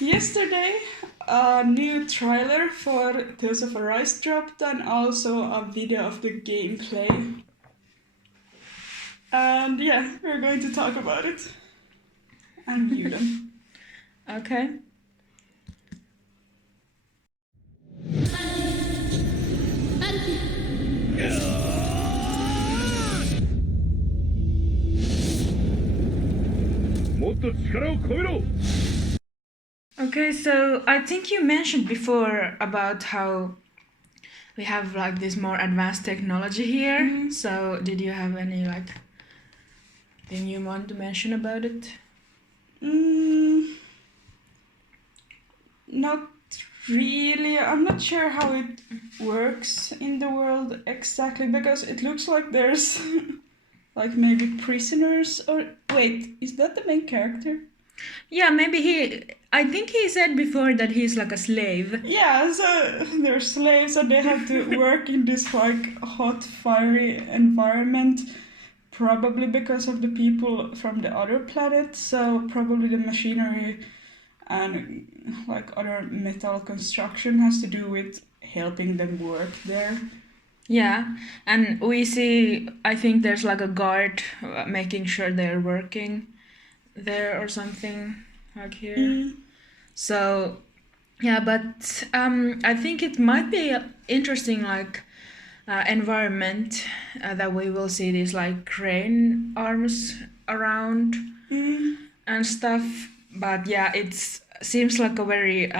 Yesterday, a new trailer for Tales of Arise dropped and also a video of the gameplay. And yeah, we're going to talk about it. And view them. Okay. Okay, so I think you mentioned before about how we have like this more advanced technology here. So did you have any like thing you want to mention about it? Not really. I'm not sure how it works in the world exactly because it looks like there's like maybe prisoners or wait, is that the main character? Yeah, maybe I think he said before that he's like a slave. Yeah, so they're slaves and they have to work in this like hot, fiery environment, probably because of the people from the other planet. So probably the machinery and like other metal construction has to do with helping them work there. Yeah, and we see, I think there's like a guard making sure they're working there or something like here. So, yeah, but I think it might be a interesting like environment that we will see these like crane arms around and stuff. But yeah, it seems like a very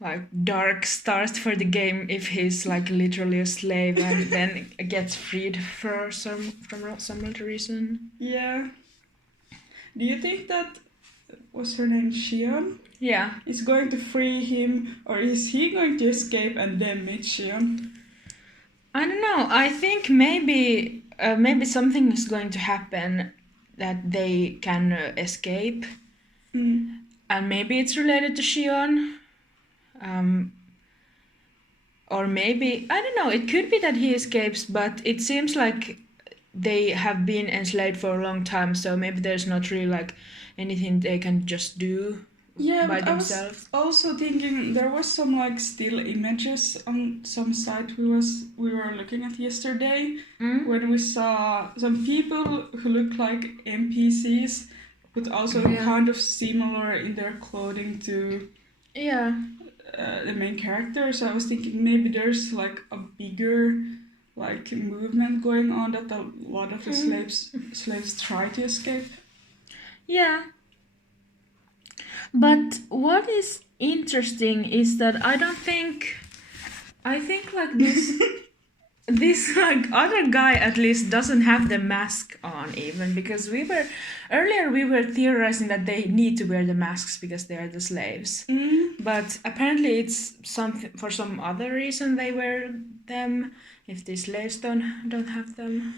like dark start for the game if he's like literally a slave and then gets freed for some reason. Yeah. Do you think that was her name Shion? Yeah. Is going to free him or is he going to escape and then meet Shion? I don't know. I think maybe something is going to happen that they can escape, and maybe it's related to Shion. Or maybe, I don't know, it could be that he escapes, but it seems like they have been enslaved for a long time, so maybe there's not really like anything they can just do by themselves. I was also thinking there was some like still images on some site we were looking at yesterday when we saw some people who look like NPCs but also kind of similar in their clothing to the main character. So I was thinking maybe there's like a bigger like movement going on that a lot of the slaves try to escape. Yeah. But what is interesting is that I think like this like other guy at least doesn't have the mask on even, because earlier we were theorizing that they need to wear the masks because they are the slaves. But apparently it's for some other reason they wear them if the slaves don't have them.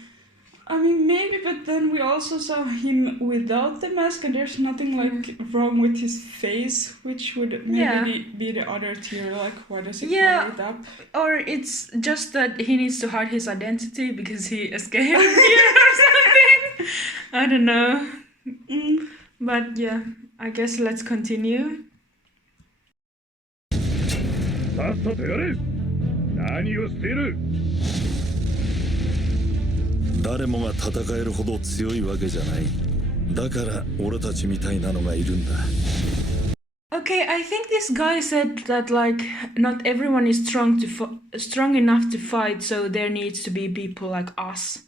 I mean, maybe, but then we also saw him without the mask, and there's nothing like wrong with his face, which would maybe be the other tier. Like, why does he cover it up? Or it's just that he needs to hide his identity because he escaped here or something. I don't know. But yeah, I guess let's continue. さっさとやれ。何をしている。誰もが戦えるほど強いわけじゃない。だから俺たちみたいなのがいるんだ。Okay, I think this guy said that like not everyone is strong enough to fight, so there needs to be people like us.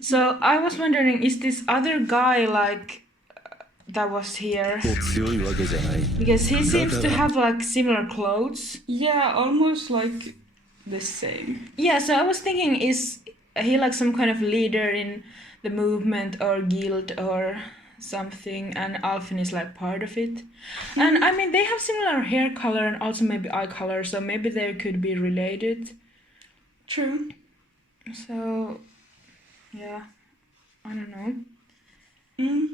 So I was wondering, is this other guy like that was here? Because he seems to have like similar clothes. Yeah, almost like the same. Yeah, so I was thinking, is he like some kind of leader in the movement or guild or something, and Alfin is like part of it? And I mean, they have similar hair color and also maybe eye color, so maybe they could be related. True. So yeah, I don't know.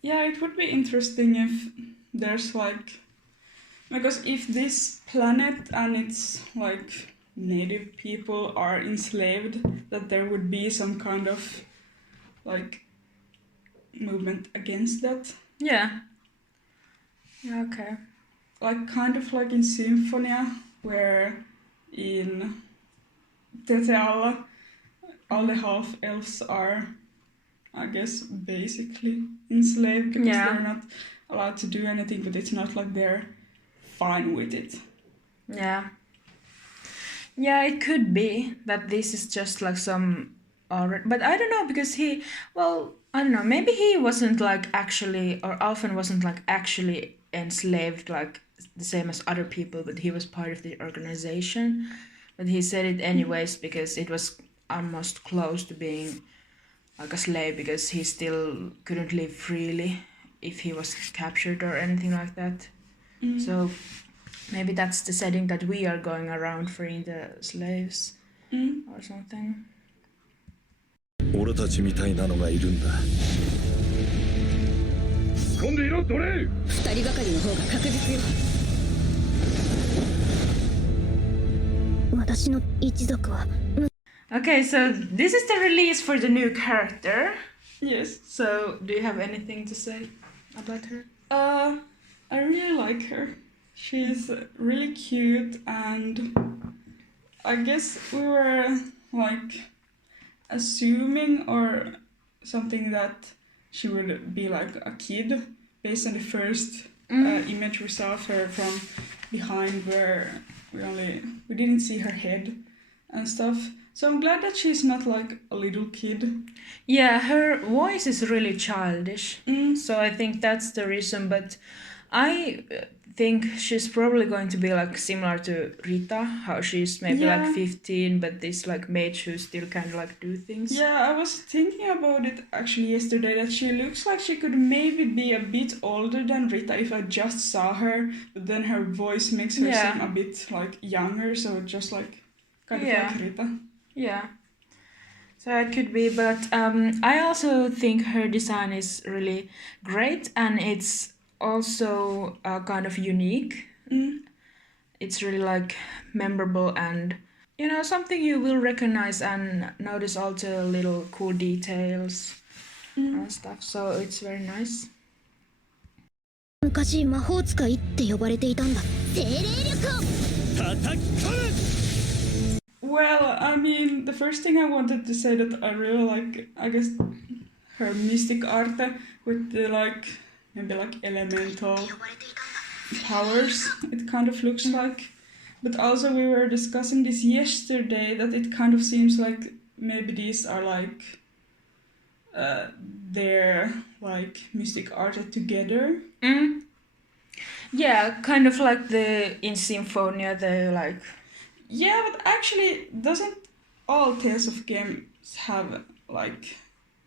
Yeah, it would be interesting if there's like, because if this planet and its like native people are enslaved, that there would be some kind of like movement against that. Yeah. Yeah, okay. Like kind of like in Symphonia, where in Tetealla all the half elves are, I guess, basically enslaved because they're not allowed to do anything, but it's not like they're fine with it. Yeah. Yeah, it could be that this is just like some but I don't know because I don't know, maybe he wasn't like actually, or Alphen wasn't like actually enslaved like the same as other people, but he was part of the organization. But he said it anyways because it was almost close to being like a slave because he still couldn't live freely if he was captured or anything like that. So maybe that's the setting that we are going around freeing the slaves or something. 俺たちみたいなのがいるんだ。今度いろ奴隷。二人がかりの方が確実よ。私の一族は。Okay, so this is the release for the new character. Yes. So, do you have anything to say about her? I really like her. She's really cute, and I guess we were like assuming or something that she would be like a kid based on the first image we saw of her from behind, where we didn't see her head and stuff. So I'm glad that she's not like a little kid. Yeah, her voice is really childish. So I think that's the reason, but I think she's probably going to be like similar to Rita, how she's maybe like 15, but this like mage who still kind of like do things. Yeah, I was thinking about it actually yesterday, that she looks like she could maybe be a bit older than Rita if I just saw her, but then her voice makes her seem a bit like younger, so just like kind of like Rita. Yeah. So it could be, but I also think her design is really great, and it's also kind of unique. It's really like memorable and, you know, something you will recognize and notice all the little cool details and stuff. So it's very nice. 昔魔法使いって呼ばれていたんだ。精霊力を叩き込む。 Well, I mean, the first thing I wanted to say that I really like, I guess, her mystic art with the like, maybe like elemental powers, it kind of looks like. But also we were discussing this yesterday, that it kind of seems like maybe these are like their like mystic art together. Yeah, kind of like in Symphonia, they like... Yeah, but actually, doesn't all Tales of Games have like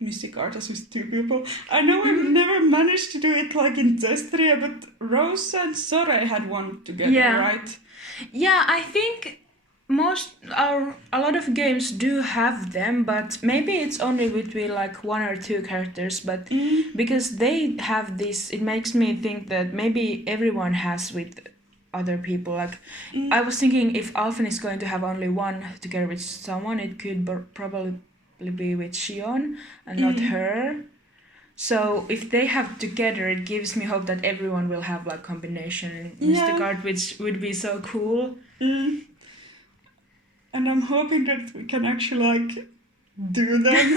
mystic artists with two people? I know I've never managed to do it like in Destria, but Rose and Sore had one together, right? Yeah, I think a lot of games do have them, but maybe it's only between like one or two characters, but because they have this, it makes me think that maybe everyone has with other people. Like I was thinking if Alphen is going to have only one together with someone, it could probably be with Shion and not her. So if they have together, it gives me hope that everyone will have like combination mystic art, which would be so cool. And I'm hoping that we can actually like do them.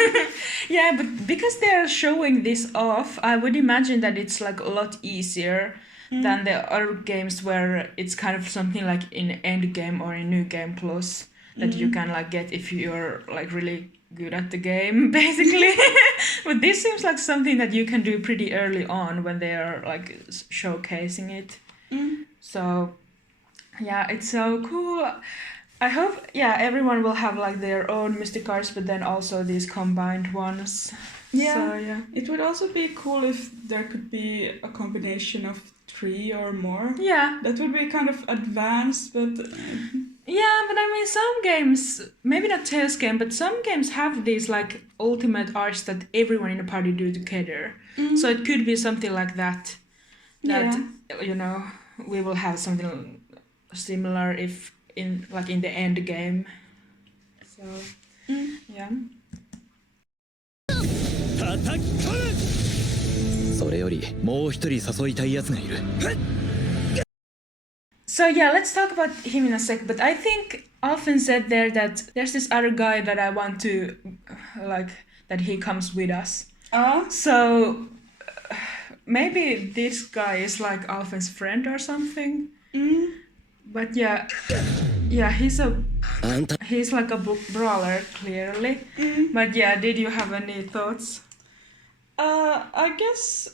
Yeah, but because they're showing this off, I would imagine that it's like a lot easier than the other games where it's kind of something like in End Game or in New Game Plus that you can like get if you're like really good at the game, basically. But this seems like something that you can do pretty early on when they are like showcasing it. So yeah, it's so cool. I hope everyone will have like their own mystic arts, but then also these combined ones. Yeah. So, It would also be cool if there could be a combination of 3 or more. Yeah. That would be kind of advanced, but... Yeah, but I mean, some games, maybe not Tales game, but some games have these like ultimate arts that everyone in the party do together. So it could be something like that. That, you know, we will have something similar if in the end game. So, yeah. 叩き込む。それよりもう一人誘いたいやつがいる。 So yeah, let's talk about him in a sec. But I think Alfin said there that there's this other guy that I want to, like, that he comes with us. So maybe this guy is like Alfin's friend or something. But yeah, he's like a book brawler clearly. But yeah, did you have any thoughts? I guess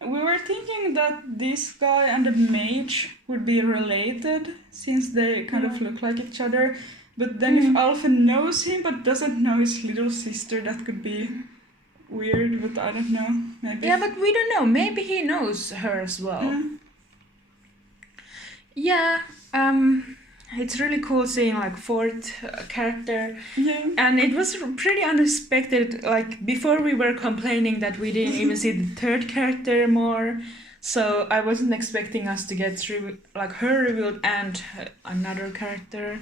we were thinking that this guy and the mage would be related since they kind of look like each other. But then if Alfin knows him but doesn't know his little sister, that could be weird, but I don't know. Maybe. Yeah, but we don't know. Maybe he knows her as well. Yeah, it's really cool seeing like fourth character. Yeah. And it was pretty unexpected. Like before we were complaining that we didn't even see the third character more. So I wasn't expecting us to get through like her revealed and another character.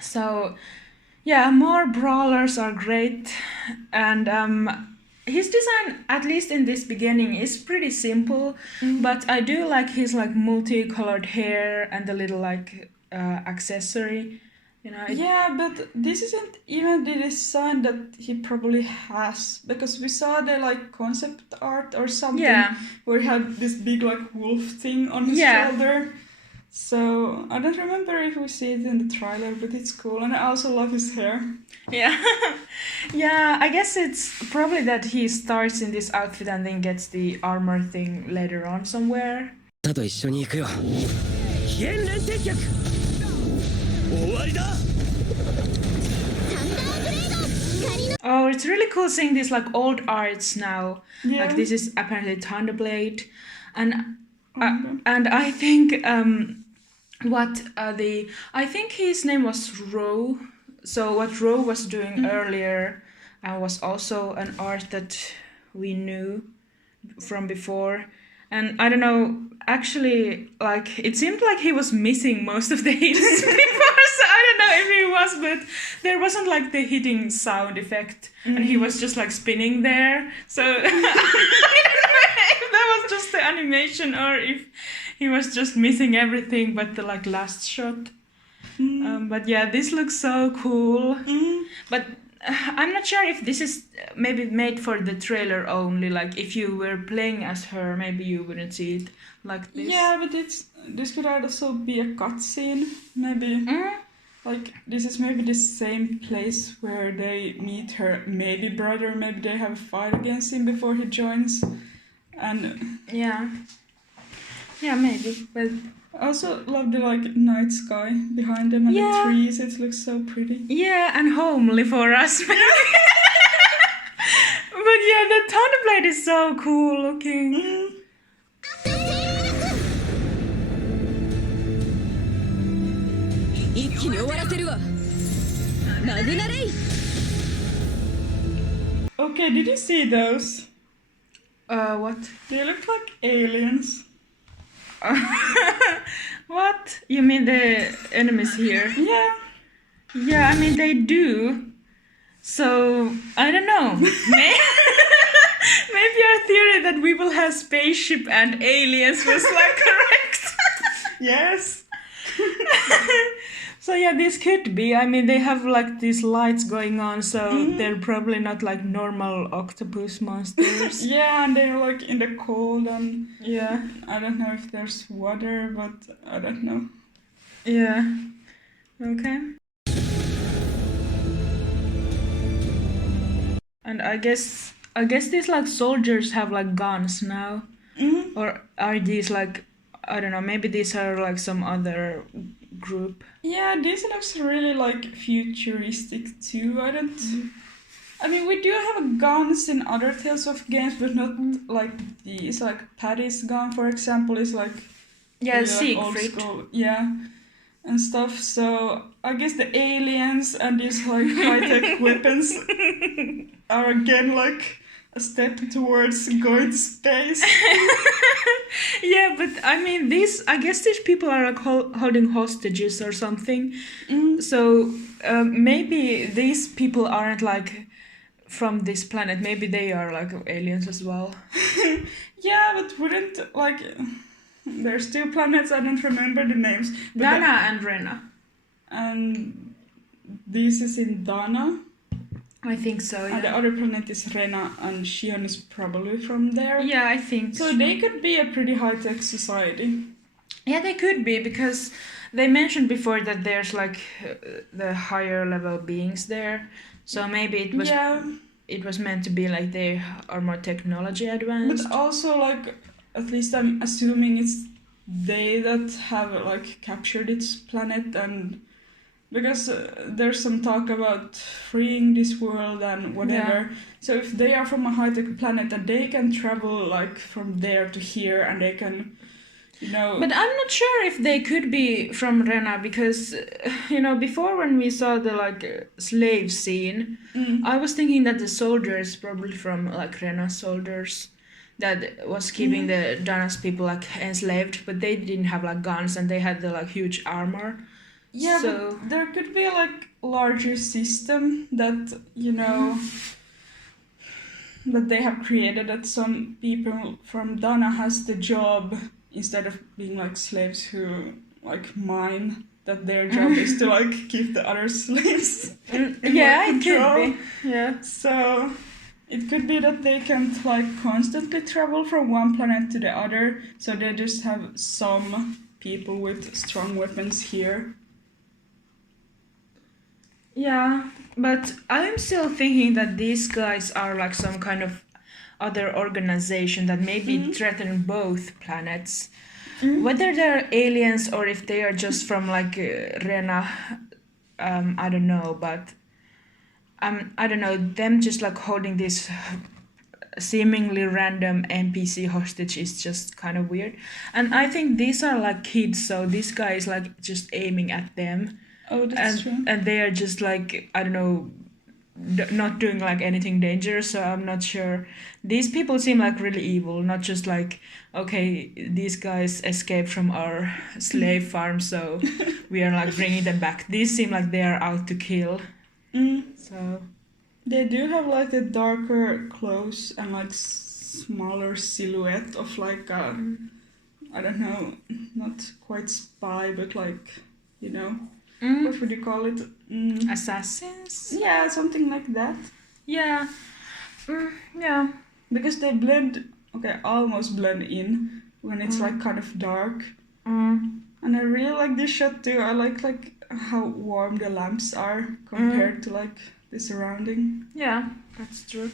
So yeah, more brawlers are great. And his design, at least in this beginning, is pretty simple, but I do like his like multicolored hair and the little like accessory, you know. Yeah, but this isn't even the design that he probably has, because we saw the like concept art or something where he had this big like wolf thing on his shoulder. So I don't remember if we see it in the trailer, but it's cool, and I also love his hair. Yeah. Yeah, I guess it's probably that he starts in this outfit and then gets the armor thing later on somewhere. と一緒に行くよ。飛燕連天脚。終わりだ。 Oh, it's really cool seeing these like old arts now. Yeah. Like this is apparently Thunderblade, and I think I think his name was Ro. So what Ro was doing earlier was also an art that we knew from before. And I don't know, actually, like, it seemed like he was missing most of the hits before, so I don't know if he was, but there wasn't like the hitting sound effect, and he was just like spinning there. So I don't know if that was just the animation or if he was just missing everything but the like last shot. But yeah, this looks so cool. But I'm not sure if this is maybe made for the trailer only. Like if you were playing as her, maybe you wouldn't see it like this. Yeah, but this could also be a cutscene, maybe. Like this is maybe the same place where they meet her maybe brother. Maybe they have a fight against him before he joins. And yeah, maybe. But I also love the like night sky behind them and the trees. It looks so pretty. Yeah, and homely for us. But yeah, the Thunderblade is so cool looking. Okay, did you see those? What? They look like aliens. What? You mean the enemies here? Yeah. Yeah, I mean they do. So I don't know. Maybe our theory that we will have spaceship and aliens was like correct. Yes. So yeah, this could be. I mean, they have like these lights going on, so they're probably not like normal octopus monsters. Yeah, and they're like in the cold, and yeah, I don't know if there's water, but I don't know. Yeah. Okay. And I guess these like soldiers have like guns now, or are these like, I don't know, maybe these are like some other group. Yeah, this looks really like futuristic too. I mean, we do have guns in other Tales of games, but not like these. Like Patty's gun, for example, is like really, like, old school, and stuff. So I guess the aliens and these like high-tech weapons are again like a step towards going to space. Yeah, but I mean, I guess these people are like holding hostages or something. So maybe these people aren't like from this planet. Maybe they are like aliens as well. Yeah, but wouldn't like there's two planets, I don't remember the names. Dana and Rena. And this is in Dana. I think so, yeah. And the other planet is Rena, and Shion is probably from there. Yeah, I think so. They could be a pretty high-tech society. Yeah, they could be, because they mentioned before that there's like the higher level beings there. So maybe it was meant to be like they are more technology advanced. But also, like, at least I'm assuming it's they that have like captured its planet, and because there's some talk about freeing this world and whatever. Yeah. So if they are from a high-tech planet and they can travel like from there to here, and they can, you know. But I'm not sure if they could be from Rena, because you know, before when we saw the like slave scene, I was thinking that the soldiers probably from like Rena soldiers that was keeping the Dana's people like enslaved, but they didn't have like guns and they had the like huge armor. Yeah, so, but there could be like larger system that, you know, that they have created, that some people from Dana has the job, instead of being like slaves who like mine, that their job is to like keep the other slaves in yeah, it could be. Yeah. So it could be that they can't like constantly travel from one planet to the other, so they just have some people with strong weapons here. Yeah, but I'm still thinking that these guys are like some kind of other organization that maybe threaten both planets. Whether they're aliens or if they are just from like Rena, I don't know, but I don't know, them just like holding this seemingly random NPC hostage is just kind of weird. And I think these are like kids, so this guy is like just aiming at them. Oh, that's true. And they are just like, I don't know, not doing like anything dangerous, so I'm not sure. These people seem like really evil, not just like, okay, these guys escaped from our slave farm, so we are like bringing them back. These seem like they are out to kill. So they do have like the darker clothes and like smaller silhouette of like I don't know, not quite spy, but like, you know, what would you call it? Assassins? Yeah, something like that. Yeah. Yeah. Because they almost blend in when it's like kind of dark. And I really like this shot too. I like how warm the lamps are compared to like the surrounding. Yeah, that's true.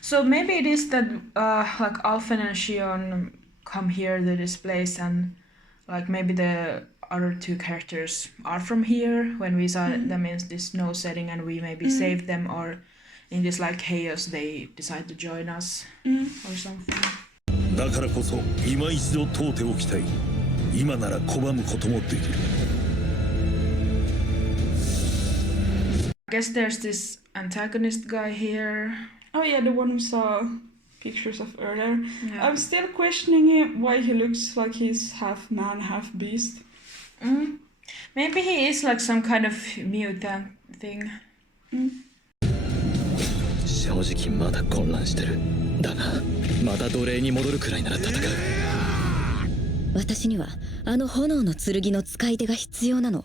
So maybe it is that like Alphen and Shion come here to this place, and like maybe the other two characters are from here when we saw them in this snow setting, and we maybe saved them, or in this like chaos they decide to join us or something. だからこそ今一度問うておきたい。今なら拒むこともできる。I guess there's this antagonist guy here. Oh yeah, the one we saw pictures of earlier. Yeah. I'm still questioning him why he looks like he's half man, half beast. Maybe he is like some kind of mutant thing. 正直まだ混乱してる。だがまた奴隷に戻るくらいなら戦う。私にはあの炎の剣の使い手が必要なの。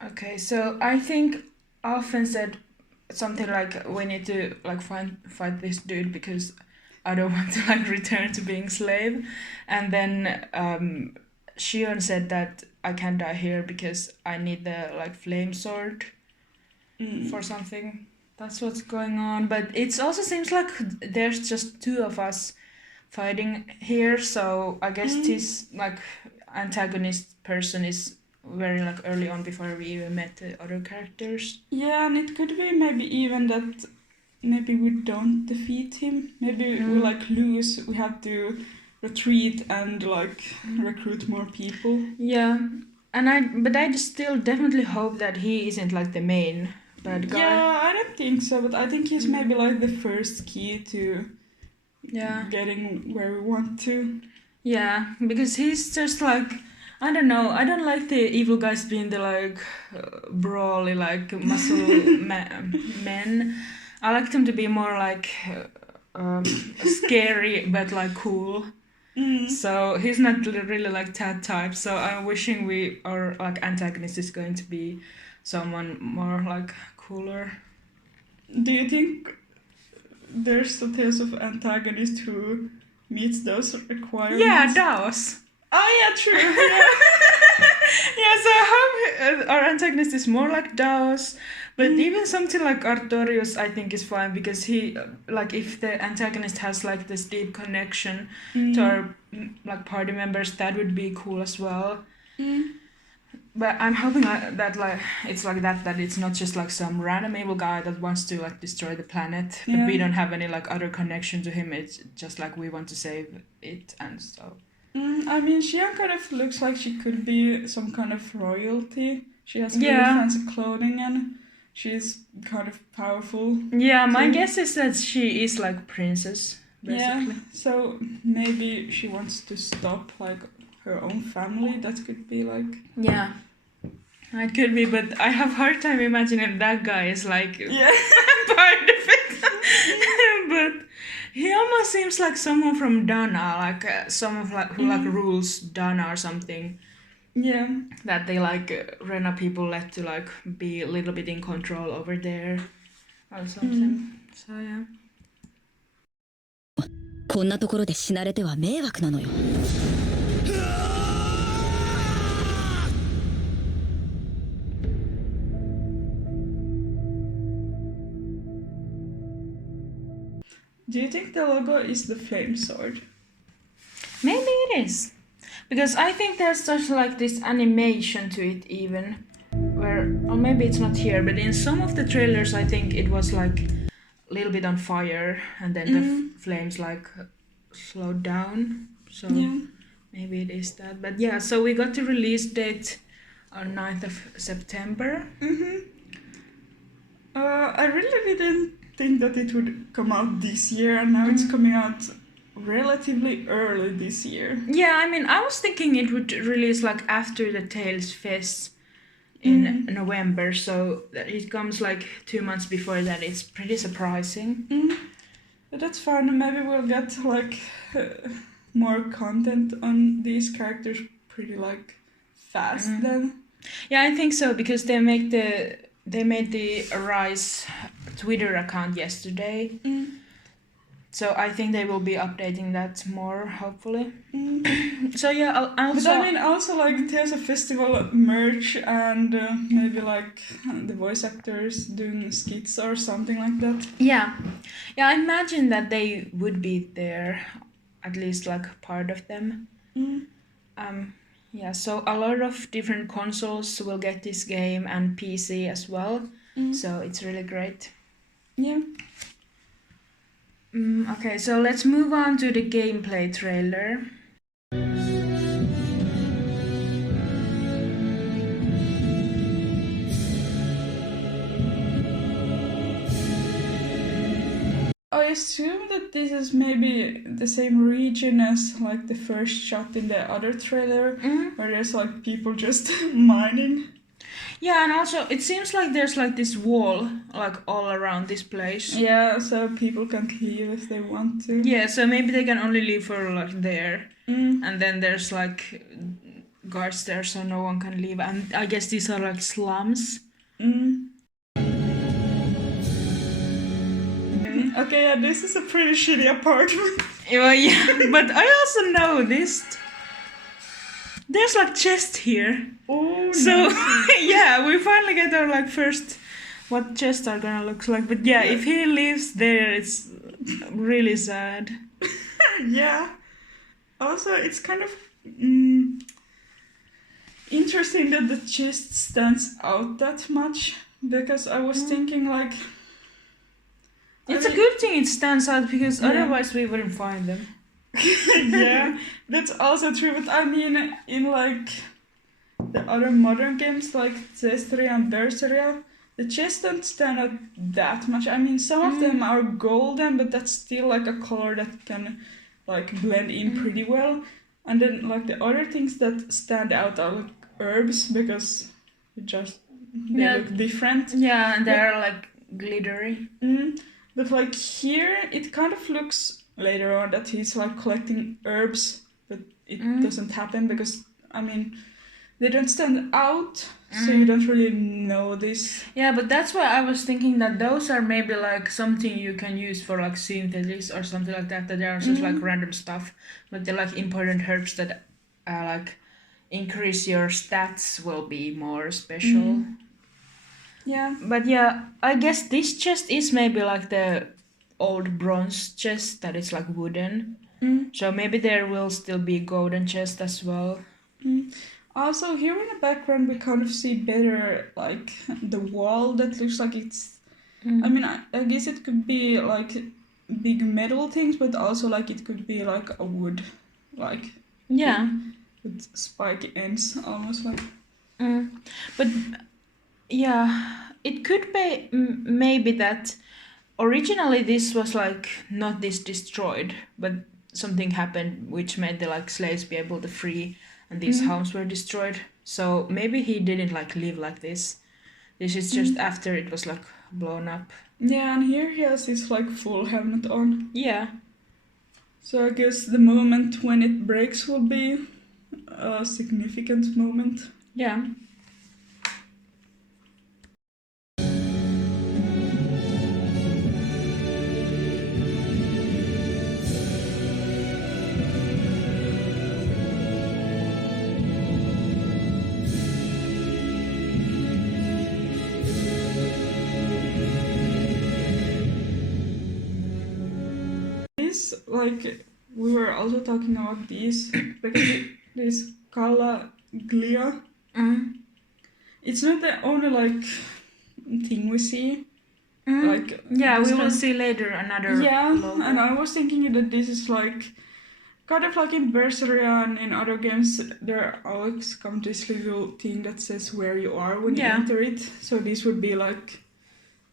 Okay, so I think Alphen said something like, we need to like fight this dude because I don't want to like return to being slave. And then Shion said that I can't die here because I need the like flame sword for something. That's what's going on. But it also seems like there's just two of us fighting here, so I guess this like antagonist person is very like early on before we even met the other characters. Yeah, and it could be maybe even that maybe we don't defeat him. Maybe we like lose. We have to retreat and like recruit more people. Yeah, and I just still definitely hope that he isn't like the main bad guy. Yeah, I don't think so, but I think he's maybe like the first key to getting where we want to. Yeah, because he's just like, I don't know, I don't like the evil guys being the like brawly like muscle men. I like them to be more like scary but like cool. So he's not really like that type. So I'm wishing our like antagonist is going to be someone more like cooler. Do you think there's a tales of antagonist who meets those requirements? Yeah, Daos. Oh yeah, true. Yeah. Yeah, so I hope our antagonist is more like Daos. But even something like Artorius, I think, is fine because he, like, if the antagonist has like this deep connection to our like party members, that would be cool as well. But I'm hoping that like it's like that it's not just like some random evil guy that wants to like destroy the planet, but we don't have any like other connection to him. It's just like we want to save it and stuff. I mean, Xian kind of looks like she could be some kind of royalty. She has really fancy clothing and she's kind of powerful. Yeah, my guess is that she is like princess, basically. Yeah, so maybe she wants to stop like her own family. That could be like... Yeah, it could be, but I have a hard time imagining that guy is like part of it. But he almost seems like someone from Dana, like someone like, who like rules Dana or something. Yeah. That they like Rena people let to like be a little bit in control over there or something. So yeah. こんなところで死なれては迷惑なのよ。Do you think the logo is the flame sword? Maybe it is. Because I think there's just like this animation to it even. Where, or maybe it's not here, but in some of the trailers I think it was like a little bit on fire and then the flames like slowed down. So maybe it is that. But yeah, so we got the release date on 9th of September. I really didn't think that it would come out this year, and now it's coming out relatively early this year. Yeah, I mean, I was thinking it would release like after the Tales Fest in November, so that it comes like 2 months before that. It's pretty surprising. But that's fine. Maybe we'll get like more content on these characters pretty like fast then. Yeah, I think so, because they made the Arise Twitter account yesterday. So I think they will be updating that more, hopefully. So yeah, but I mean also like there's a festival merch and maybe like the voice actors doing skits or something like that. Yeah, I imagine that they would be there, at least like part of them. Yeah, so a lot of different consoles will get this game and PC as well. So it's really great. Yeah. Okay, so let's move on to the gameplay trailer. I assume that this is maybe the same region as like the first shot in the other trailer, where there's like people just mining. Yeah, and also it seems like there's like this wall like all around this place. Yeah, so people can't leave if they want to. Yeah, so maybe they can only leave for like there. And then there's like guards there so no one can leave. And I guess these are like slums. Okay, yeah, this is a pretty shitty apartment. Yeah, but I also noticed there's like chest here. Oh, so yeah, we finally get our like first what chests are gonna look like. But yeah, if he lives there, it's really sad. Yeah. Also, it's kind of interesting that the chest stands out that much, because I was thinking like... It's a good thing it stands out, because otherwise we wouldn't find them. Yeah, that's also true, but I mean, in like the other modern games like Zestiria and Berseria, the chests don't stand out that much. I mean, some of them are golden, but that's still like a color that can like blend in pretty well. And then like the other things that stand out are like herbs, because they look different. Yeah, and they're like glittery. But like here, it kind of looks later on that he's like collecting herbs, but it doesn't happen because, I mean, they don't stand out, so you don't really know this. Yeah, but that's why I was thinking that those are maybe like something you can use for like synthesis or something like that. That they are just like random stuff, but they're like important herbs that like increase your stats will be more special. Yeah. But yeah, I guess this chest is maybe like the old bronze chest that is like wooden. So maybe there will still be golden chest as well. Also, here in the background, we kind of see better like the wall that looks like it's. I mean, I guess it could be like big metal things, but also like it could be like a wood, like with spike ends, almost like. But yeah, it could be maybe that originally this was like not this destroyed, but something happened which made the like slaves be able to free, and these homes were destroyed. So maybe he didn't like live like this. This is just after it was like blown up. Yeah, and here he has his like full helmet on. Yeah. So I guess the moment when it breaks will be a significant moment. Yeah. Like we were also talking about these because this Calaglia, it's not the only like thing we see. Like yeah, we will see later another logo. And I was thinking that this is like kind of like in Berseria and in other games there always comes this little thing that says where you are when you enter it. So this would be like,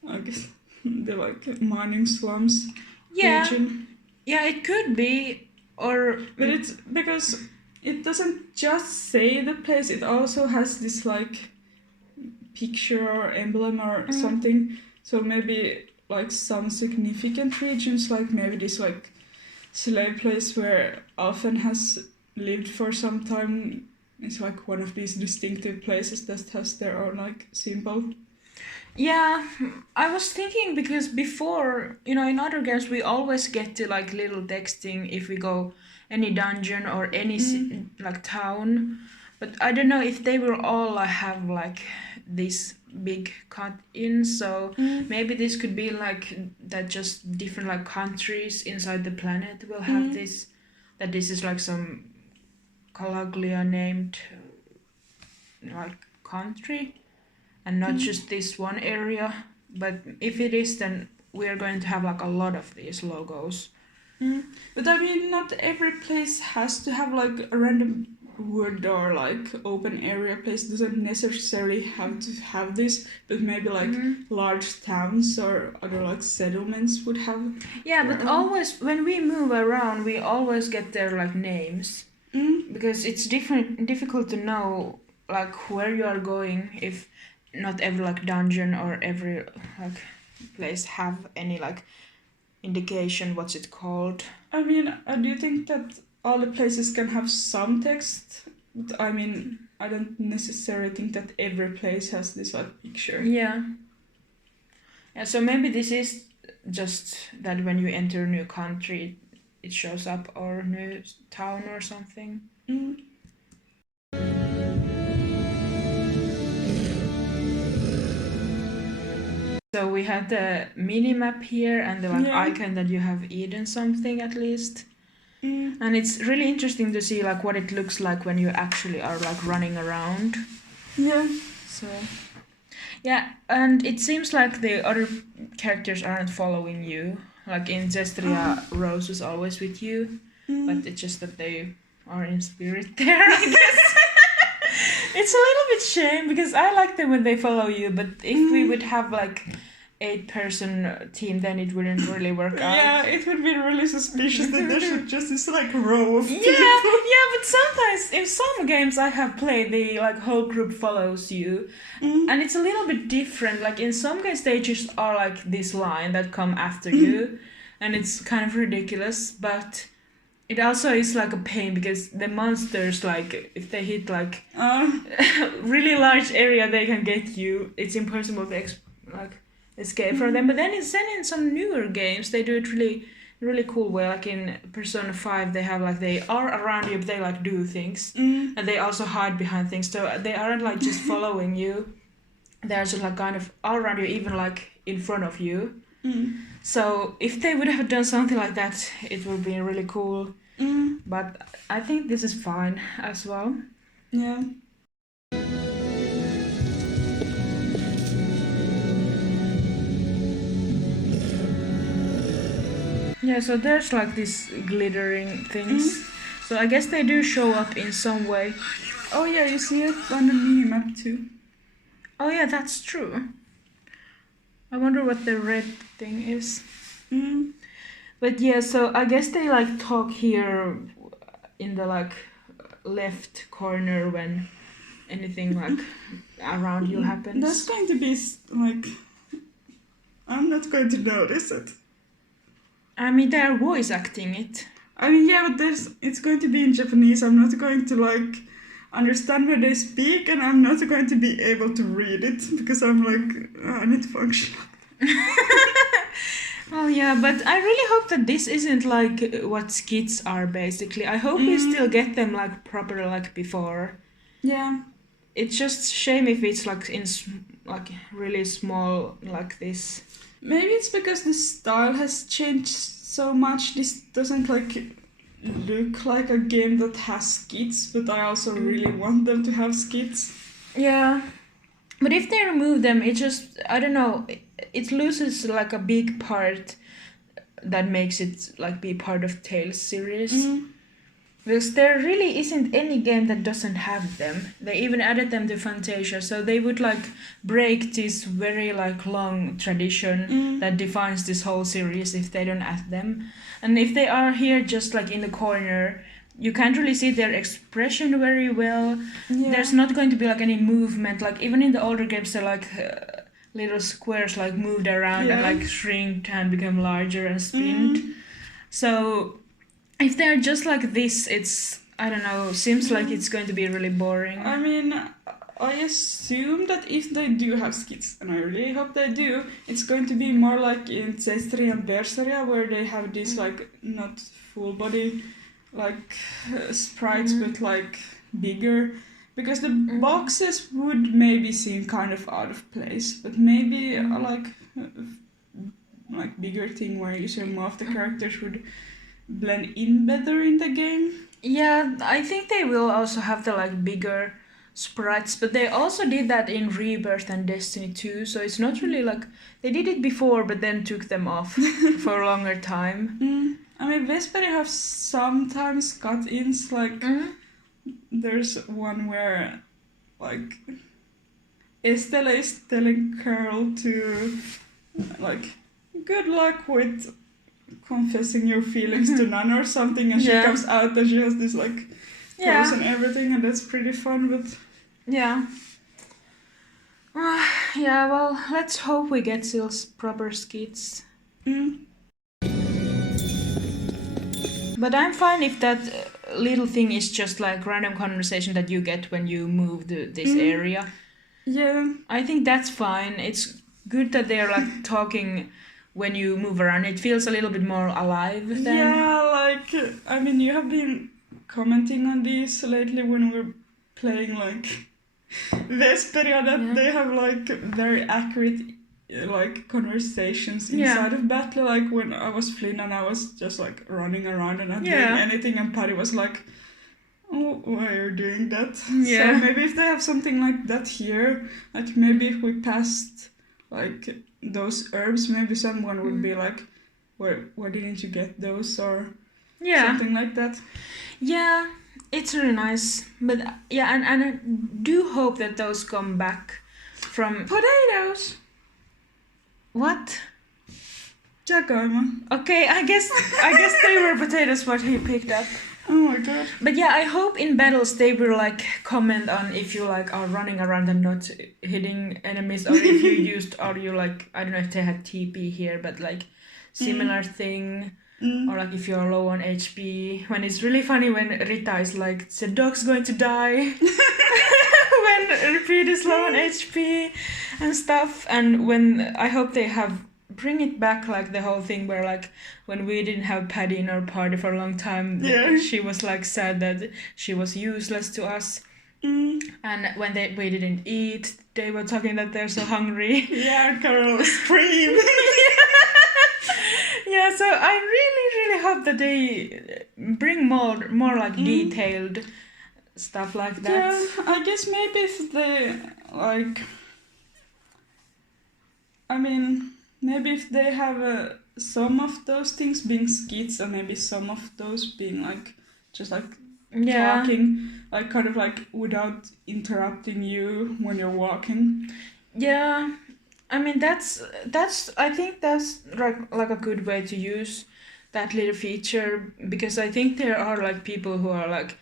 I guess, the like mining slums region. Yeah, it could be, or... But it's because it doesn't just say the place, it also has this, like, picture or emblem or something. So maybe, like, some significant regions, like maybe this, like, slave place where Alphen has lived for some time is, like, one of these distinctive places that has their own, like, symbol. Yeah, I was thinking because before, you know, in other games we always get to like little texting if we go any dungeon or any like town, but I don't know if they will all have like this big cut in, so maybe this could be like that just different like countries inside the planet will have this, that this is like some Calaglia named like country. And not just this one area, but if it is, then we are going to have like a lot of these logos. But I mean, not every place has to have like a random wood or like open area place. Doesn't necessarily have to have this, but maybe like large towns or other like settlements would have. Yeah, but always when we move around, we always get their like names because it's difficult to know like where you are going if not every like dungeon or every like place have any like indication what's it called. I mean, I do think that all the places can have some text, but I mean, I don't necessarily think that every place has this like picture. Yeah, so maybe this is just that when you enter a new country it shows up, or new town or something. So we have the mini-map here and the like icon that you have eaten something at least. And it's really interesting to see like what it looks like when you actually are like running around. Yeah. So yeah, and it seems like the other characters aren't following you. Like in Zestria, Rose was always with you, but it's just that they are in spirit there, I guess. It's a little bit shame because I like them when they follow you, but if we would have like 8-person team, then it wouldn't really work out. Yeah, it would be really suspicious that there should just this like row of people. Yeah, but but sometimes in some games I have played, the like whole group follows you, and it's a little bit different. Like in some games they just are like this line that come after you, and it's kind of ridiculous. But it also is like a pain because the monsters, like if they hit like really large area, they can get you. It's impossible to escape from them. But then in some newer games they do it really cool way. Like in Persona 5 they have like they are around you but they like do things, and they also hide behind things, so they aren't like just following you, they're just like kind of all around you, even like in front of you. So if they would have done something like that, it would be really cool. But I think this is fine as well. Yeah. Yeah, so there's like these glittering things. So I guess they do show up in some way. Oh yeah, you see it on the minimap too. Oh yeah, that's true. I wonder what the red thing is. But yeah, so I guess they like talk here in the like left corner when anything like around you happens. That's going to be like, I'm not going to notice it. I mean, they're voice acting it. I mean, yeah, but it's going to be in Japanese. I'm not going to like understand what they speak, and I'm not going to be able to read it because I'm like, I need to function. Well, yeah, but I really hope that this isn't like what skits are basically. I hope we still get them like proper like before. Yeah. It's just shame if it's like in like really small like this. Maybe it's because the style has changed so much. This doesn't like look like a game that has skits, but I also really want them to have skits. Yeah. But if they remove them, it just, I don't know, it loses like a big part that makes it like be part of Tales series. Because there really isn't any game that doesn't have them. They even added them to Fantasia, so they would like break this very like long tradition that defines this whole series if they don't add them. And if they are here just like in the corner, you can't really see their expression very well. Yeah. There's not going to be like any movement. Like even in the older games, they're like little squares like moved around and like shrinked and become larger and spinned. So if they're just like this, it's, I don't know, seems like it's going to be really boring. I mean, I assume that if they do have skits, and I really hope they do, it's going to be more like in Zestri and Berseria, where they have these like not full body like sprites, but like bigger. Because the boxes would maybe seem kind of out of place, but maybe like bigger thing where you see more of the characters would blend in better in the game. Yeah, I think they will also have the like bigger sprites, but they also did that in Rebirth and Destiny 2, so it's not really like they did it before but then took them off for a longer time. I mean, Vesperia have sometimes cut-ins, like there's one where like Estelle is telling Carl to like, good luck with confessing your feelings to Nana or something, and she comes out and she has this like pose and everything, and that's pretty fun. But yeah, well, let's hope we get Sill's proper skits. But I'm fine if that little thing is just like random conversation that you get when you move this area. Yeah, I think that's fine. It's good that they're like talking when you move around. It feels a little bit more alive then. Yeah, like, I mean, you have been commenting on these lately when we're playing like Vesperia, that they have like very accurate like conversations inside of battle. Like when I was Flynn and I was just like running around and not doing anything, and Patty was like, oh, why are you doing that? So maybe if they have something like that here, like maybe if we passed like those herbs, maybe someone would be like, where didn't you get those, or something like that. Yeah, it's really nice. But yeah, and I do hope that those come back from potatoes. What? Jakaima. Okay, I guess they were potatoes what he picked up. Oh my god. But yeah, I hope in battles they will like comment on if you like are running around and not hitting enemies, or if you used, or you like, I don't know if they had TP here, but like similar thing. Or like if you're low on HP. When it's really funny when Rita is like, the dog's going to die. When Repeat is low on HP and stuff. And when I hope they bring it back, like the whole thing where like when we didn't have Paddy in our party for a long time, she was like sad that she was useless to us. And when we didn't eat, they were talking that they're so hungry. Yeah, Carol screamed. Yeah, so I really hope that they bring more like detailed stuff like that. Yeah, I guess maybe if they like, I mean, maybe if they have some of those things being skits, and maybe some of those being like just like talking, like kind of like without interrupting you when you're walking. Yeah. I mean that's I think that's like a good way to use that little feature, because I think there are like people who are like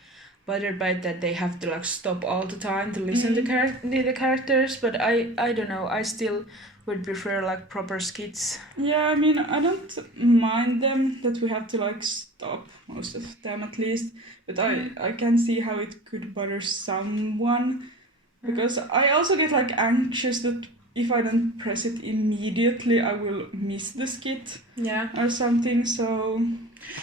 bothered by it, that they have to like stop all the time to listen to the characters, but I don't know, I still would prefer like proper skits. Yeah, I mean, I don't mind them that we have to like stop most of them at least, but I can see how it could bother someone, because I also get like anxious that if I don't press it immediately, I will miss the skit. Yeah. Or something, so...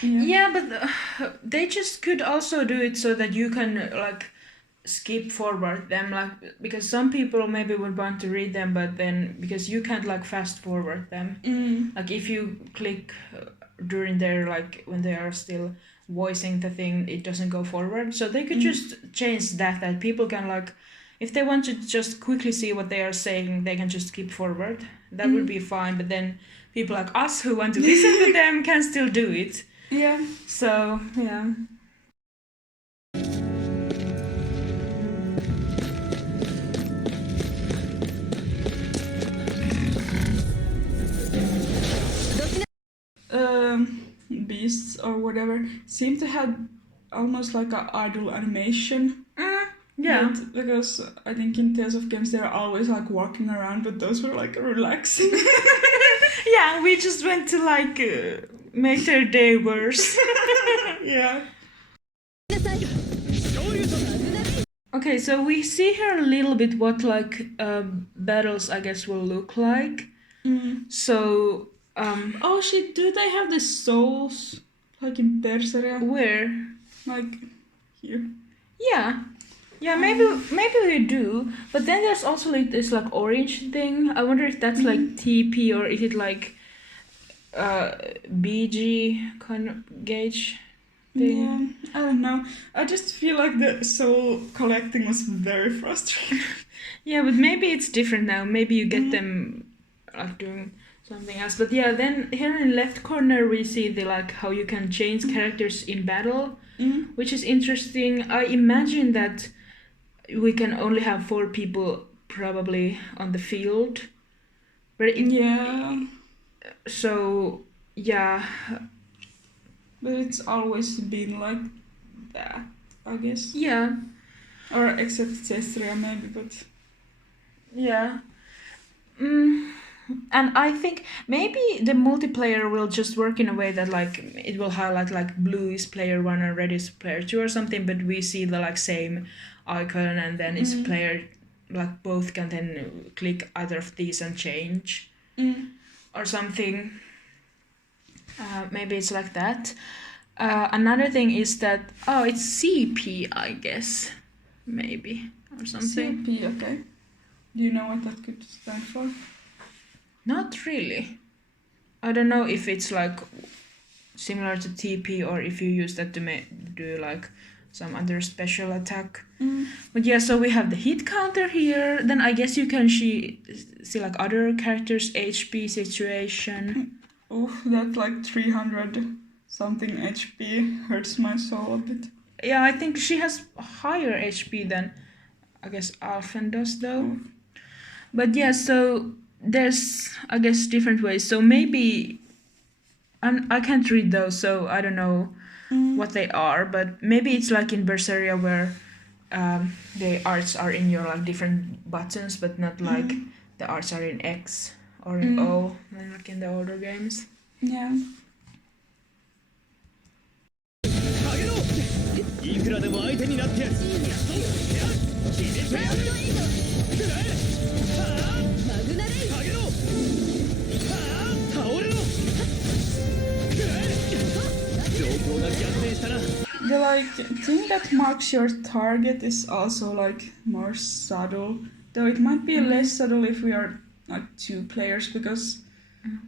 Yeah, but they just could also do it so that you can, like, skip forward them, like, because some people maybe would want to read them, but then, because you can't, like, fast forward them. Like, if you click during their, like, when they are still voicing the thing, it doesn't go forward. So they could just change that people can, like, if they want to just quickly see what they are saying, they can just skip forward. That would be fine, but then people like us who want to listen to them can still do it. Yeah. So, yeah. Beasts or whatever seem to have almost like a idle animation. Yeah. But because I think in Tales of Games they're always like walking around, but those were like relaxing. Yeah, we just went to like make their day worse. Yeah. Okay, so we see here a little bit what like battles I guess will look like. So oh shit, do they have the souls like in Berseria? where? Like here. Yeah, maybe we do, but then there's also like this like orange thing. I wonder if that's like TP or is it like BG kind of gauge thing. Yeah, I don't know. I just feel like the soul collecting was very frustrating. Yeah, but maybe it's different now. Maybe you get them like doing something else. But yeah, then here in left corner we see the like how you can change characters in battle, which is interesting. I imagine that we can only have 4 people probably on the field. But Yeah. So yeah. But it's always been like that, I guess. Yeah. Or except Cestria maybe, but... Yeah. And I think maybe the multiplayer will just work in a way that like it will highlight like blue is player 1 and red is player 2 or something, but we see the like same icon and then it's player, like both can then click either of these and change or something. Maybe it's like that. Another thing is that, it's CP, I guess, maybe, or something. CP, okay. Do you know what that could stand for? Not really. I don't know if it's like similar to TP or if you use that to do like some other special attack. But yeah, so we have the hit counter here. Then I guess you can see like other characters' HP situation. Oh, that like 300 something HP hurts my soul a bit. Yeah, I think she has higher HP than I guess Alphen does though. But yeah, so there's I guess different ways. So maybe I can't read those, so I don't know what they are, but maybe it's like in Berseria where the arts are in your like different buttons, but not like the arts are in X or in O, like in the older games. Yeah. いくらでも相手になってやる。決めてやる。くらえ。マグナレイ。上げろ。倒れろ。くらえ。状況が逆転したな。The like thing that marks your target is also like more subtle, though it might be less subtle if we are like two players, because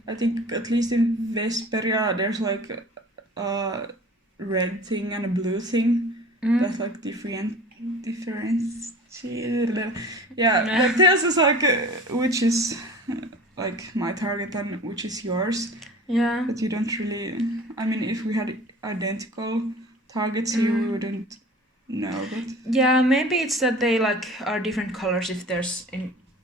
I think at least in Vesperia there's like a red thing and a blue thing that's like different. Yeah, that tells us like which is like my target and which is yours. Yeah. But you don't really. I mean, if we had identical targets, you wouldn't know. But yeah, maybe it's that they like are different colors if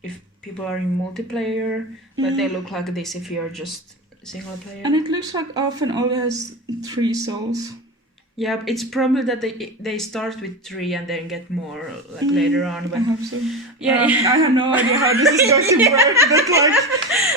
if people are in multiplayer, but they look like this if you're just single player. And it looks like often only has 3 souls. Yeah, it's probably that they start with 3 and then get more like later on. But I hope so. Yeah, I have no idea how this is going to work, but like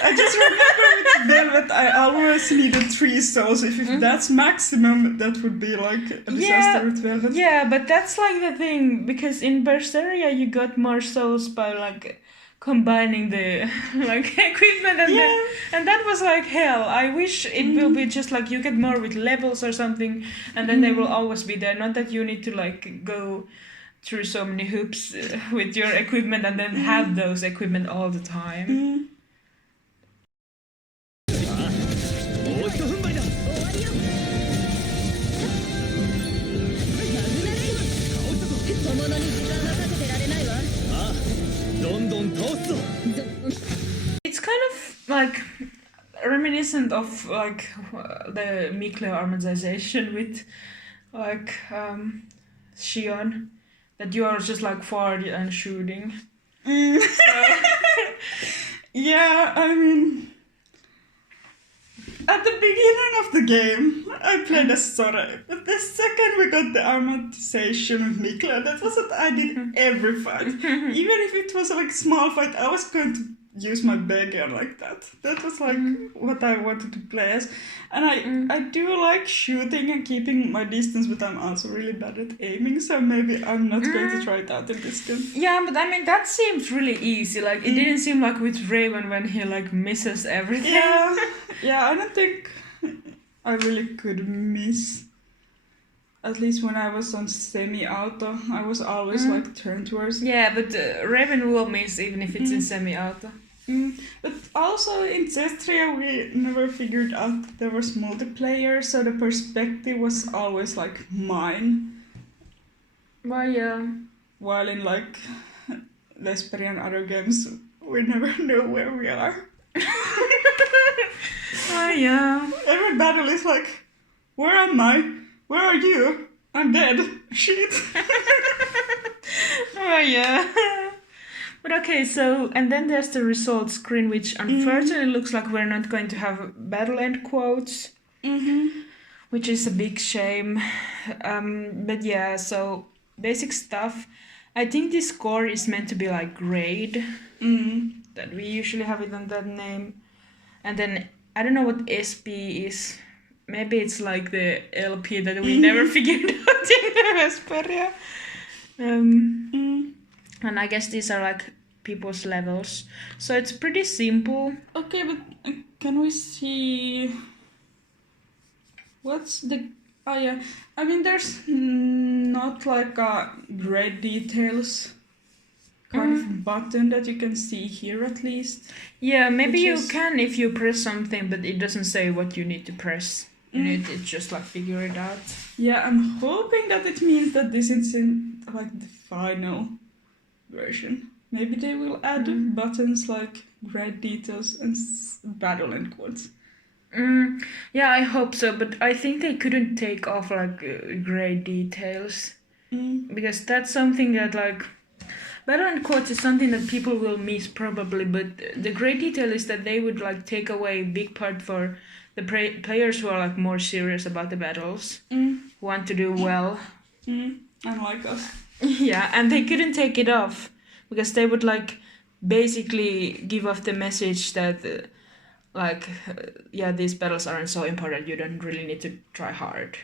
I just remember with Velvet I always needed 3 souls. If that's maximum, that would be like a disaster with Velvet. Yeah, but that's like the thing, because in Berseria you got more souls by like combining the like equipment and that was like hell. I wish it will be just like you get more with levels or something, and then they will always be there. Not that you need to like go through so many hoops with your equipment and then have those equipment all the time. もう一踏ん張りだ。終わりよ。マグナレイ。倒したぞ。小物に時間はかけてられないわ。ああ、どんどん倒すぞ。It's kind of like reminiscent of like the Mikle armatization with like Shion, that you are just like forward and shooting. Yeah, I mean, at the beginning of the game, I played as Sora, but the second we got the armatization with Mikla, that was what I did every fight. Even if it was like a small fight, I was going to use my beggar like that. That was like what I wanted to play as. And I do like shooting and keeping my distance, but I'm also really bad at aiming, so maybe I'm not going to try it out in this game. Yeah, but I mean that seems really easy. Like it didn't seem like with Raven when he like misses everything. Yeah, I don't think I really could miss. At least when I was on semi-auto, I was always like turned towards. Yeah, but Raven will miss even if it's in semi-auto. But also in Zestria we never figured out that there was multiplayer, so the perspective was always like mine. Well, yeah. While in like Vesperia and other games, we never know where we are. Oh, yeah. Every battle is like, where am I? Where are you? I'm dead. Shit. Oh, yeah. But okay, so, and then there's the results screen, which unfortunately looks like we're not going to have battle end quotes, which is a big shame. But yeah, so basic stuff. I think this score is meant to be like grade, that we usually have it on that name. And then, I don't know what SP is. Maybe it's like the LP that we never figured out in Vesperia. And I guess these are like people's levels. So it's pretty simple. Okay, but can we see... What's the... Oh yeah, I mean there's not like a grade details kind of button that you can see here at least. Yeah, maybe you can if you press something, but it doesn't say what you need to press. You need to just like figure it out. Yeah, I'm hoping that it means that this is in like the final version. Maybe they will add buttons like grade details and battle end quotes. Yeah, I hope so, but I think they couldn't take off like grade details, because that's something that like battle end quotes is something that people will miss probably, but the grade detail is that they would like take away a big part for the players who are like more serious about the battles, want to do well. And like us. Yeah, and they couldn't take it off because they would like basically give off the message that these battles aren't so important, you don't really need to try hard.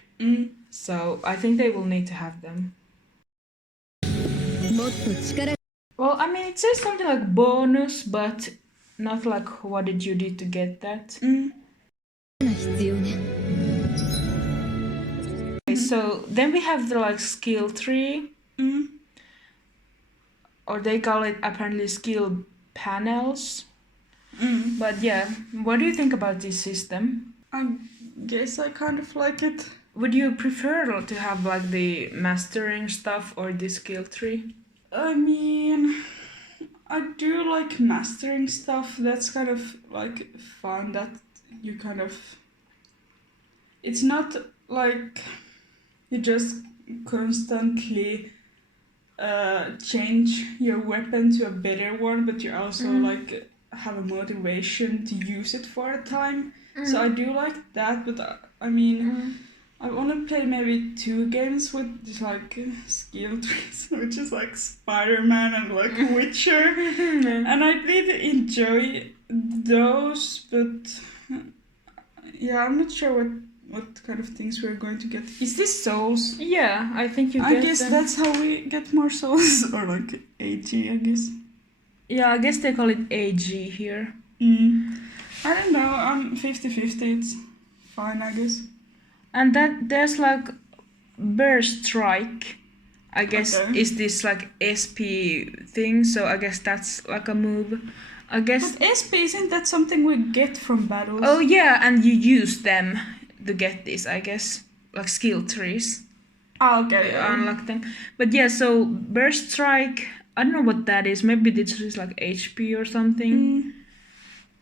So I think they will need to have them. Well, I mean, it says something like bonus, but not like what did you do to get that. Okay, so then we have the like skill tree, or they call it apparently skill panels. But yeah, what do you think about this system? I guess I kind of like it. Would you prefer to have like the mastering stuff or the skill tree? I mean, I do like mastering stuff. That's kind of like fun that you kind of... It's not like you just constantly change your weapon to a better one, but you also like have a motivation to use it for a time. So I do like that, but I mean, I've only played maybe 2 games with just like skill trees, which is like Spider-Man and like Witcher, and I did enjoy those, but yeah, I'm not sure what kind of things we're going to get. Is this souls? Yeah, I think you get I guess them. that's how we get more souls, or like AG, I guess. Yeah, I guess they call it AG here. I don't know, I'm 50-50, it's fine, I guess. And then there's like burst strike, I guess. Okay. Is this like SP thing, so I guess that's like a move. I guess. But SP, isn't that something we get from battles? Oh yeah, and you use them to get this, I guess, like skill trees. Oh, okay. Unlock them. But yeah, so burst strike, I don't know what that is. Maybe this is like HP or something.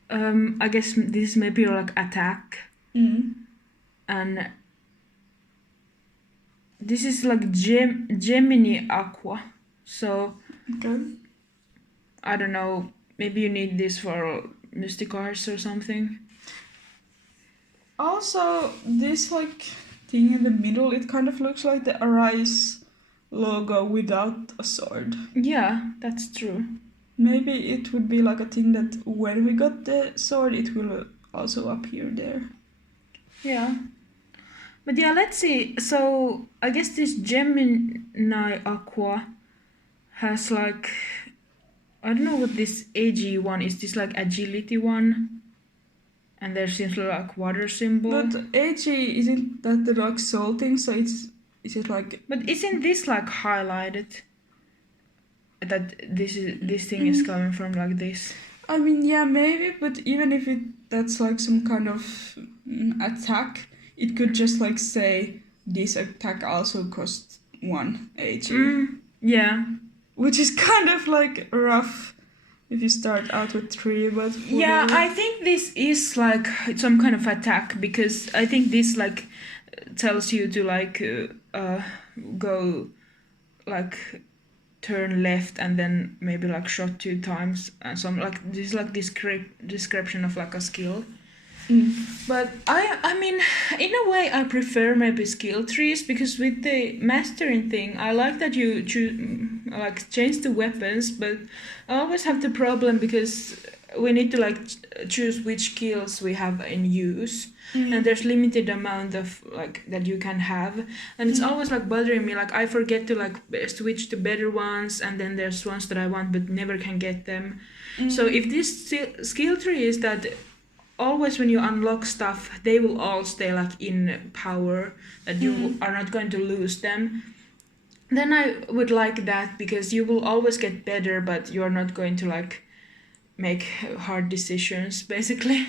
I guess this is maybe like attack. And this is like Gemini Aqua. So Okay. I don't know. Maybe you need this for Mystic Arts or something. Also, this like thing in the middle, it kind of looks like the Arise logo without a sword. Yeah, that's true. Maybe it would be like a thing that when we got the sword, it will also appear there. Yeah. But yeah, let's see. So I guess this Gemini Aqua has like, I don't know what this AG one is. This like agility one, and there seems like water symbol. But AG, isn't that the like soul thing? So is it like? But isn't this like highlighted? That this thing is coming from like this. I mean, yeah, maybe. But even if that's like some kind of attack, it could just like say this attack also costs 1 AG. Yeah. Which is kind of like rough if you start out with 3, but yeah, I think this is like some kind of attack, because I think this like tells you to like go like turn left and then maybe like shot 2 times and some like this is like description of like a skill. But I mean, in a way I prefer maybe skill trees, because with the mastering thing I like that you change the weapons, but I always have the problem because we need to like choose which skills we have in use, and there's limited amount of like that you can have, and it's always like bothering me, like I forget to like switch to better ones, and then there's ones that I want but never can get them. So if this skill tree is that always when you unlock stuff they will all stay like in power, that you are not going to lose them, then I would like that, because you will always get better but you are not going to like make hard decisions basically.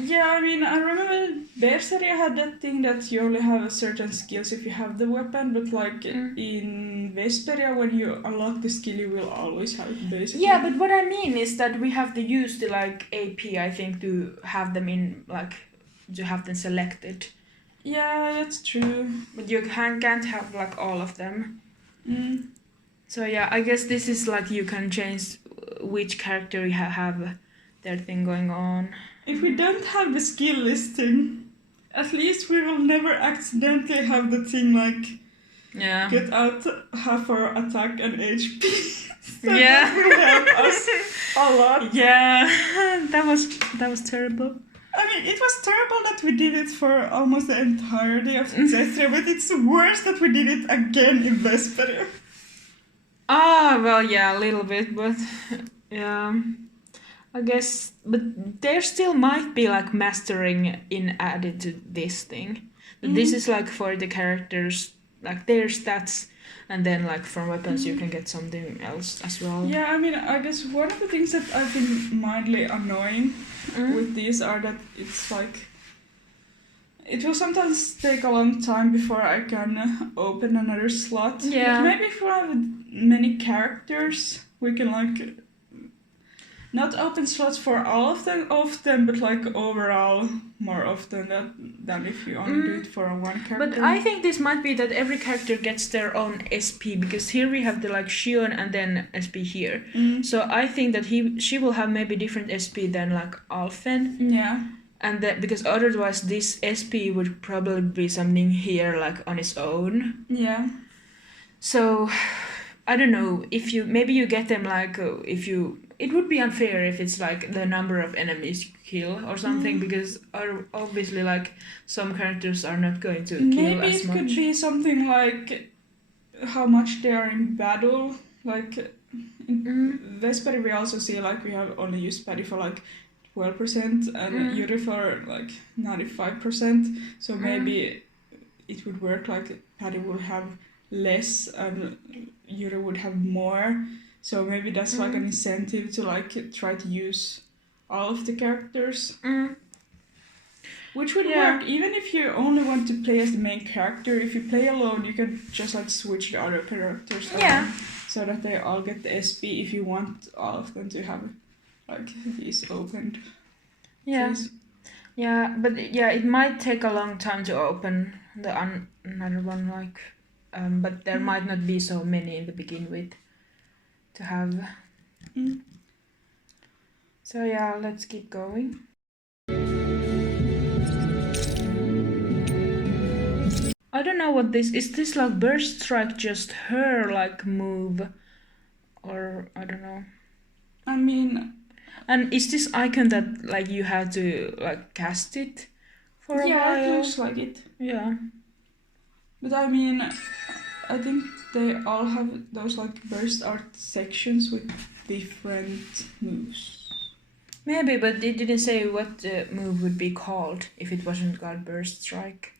Yeah, I mean, I remember Berseria had that thing that you only have a certain skills if you have the weapon, but like in Vesperia, when you unlock the skill, you will always have it basically. Yeah, but what I mean is that we have to use the like AP, I think, to have them in like to have them selected. Yeah, that's true. But you can't have like all of them. So yeah, I guess this is like you can change which character you have their thing going on. if we don't have the skill listing, at least we will never accidentally have the thing like Yeah. get out half our attack and HP. So Yeah. that will help us a lot. Yeah. that was terrible. I mean, it was terrible that we did it for almost the entirety of Zethria, but it's worse that we did it again in Vesperia. Ah, well, yeah, a little bit, but yeah, I guess, but there still might be like mastering in added to this thing. But this is like for the characters, like their stats, and then like from weapons you can get something else as well. Yeah, I mean, I guess one of the things that I think mildly annoying with these are that it's like it will sometimes take a long time before I can open another slot. Yeah. But maybe if we have many characters, we can like not open slots for all of them often, but like overall more often than if you only do it for one character. But I think this might be that every character gets their own SP, because here we have the like Shion and then SP here. So I think that she will have maybe different SP than like Alphen. Yeah. And that because otherwise this SP would probably be something here like on its own. Yeah. So I don't know if you get them like it would be unfair if it's like the number of enemies you kill or something, because obviously like some characters are not going to kill Maybe as it much. could be something like how much they are in battle. Like in Vesperia we also see like we have only used Paddy for like 12% and Yuri for like 95%. So maybe it would work like Paddy would have less and Yuri would have more. So maybe that's like an incentive to like try to use all of the characters. Which would work even if you only want to play as the main character. If you play alone, you can just like switch the other characters around so that they all get the SP if you want all of them to have like these opened. Yeah. Trees. Yeah, but yeah, it might take a long time to open the another one like but there might not be so many in the begin with to have. So yeah, let's keep going. I don't know what this is. This like burst strike just her like move, or I don't know. I mean, and is this icon that like you have to like cast it for a while? Yeah, it looks like it. Yeah. But I mean, I think they all have those like burst art sections with different moves. Maybe, but they didn't say what the move would be called if it wasn't called burst strike.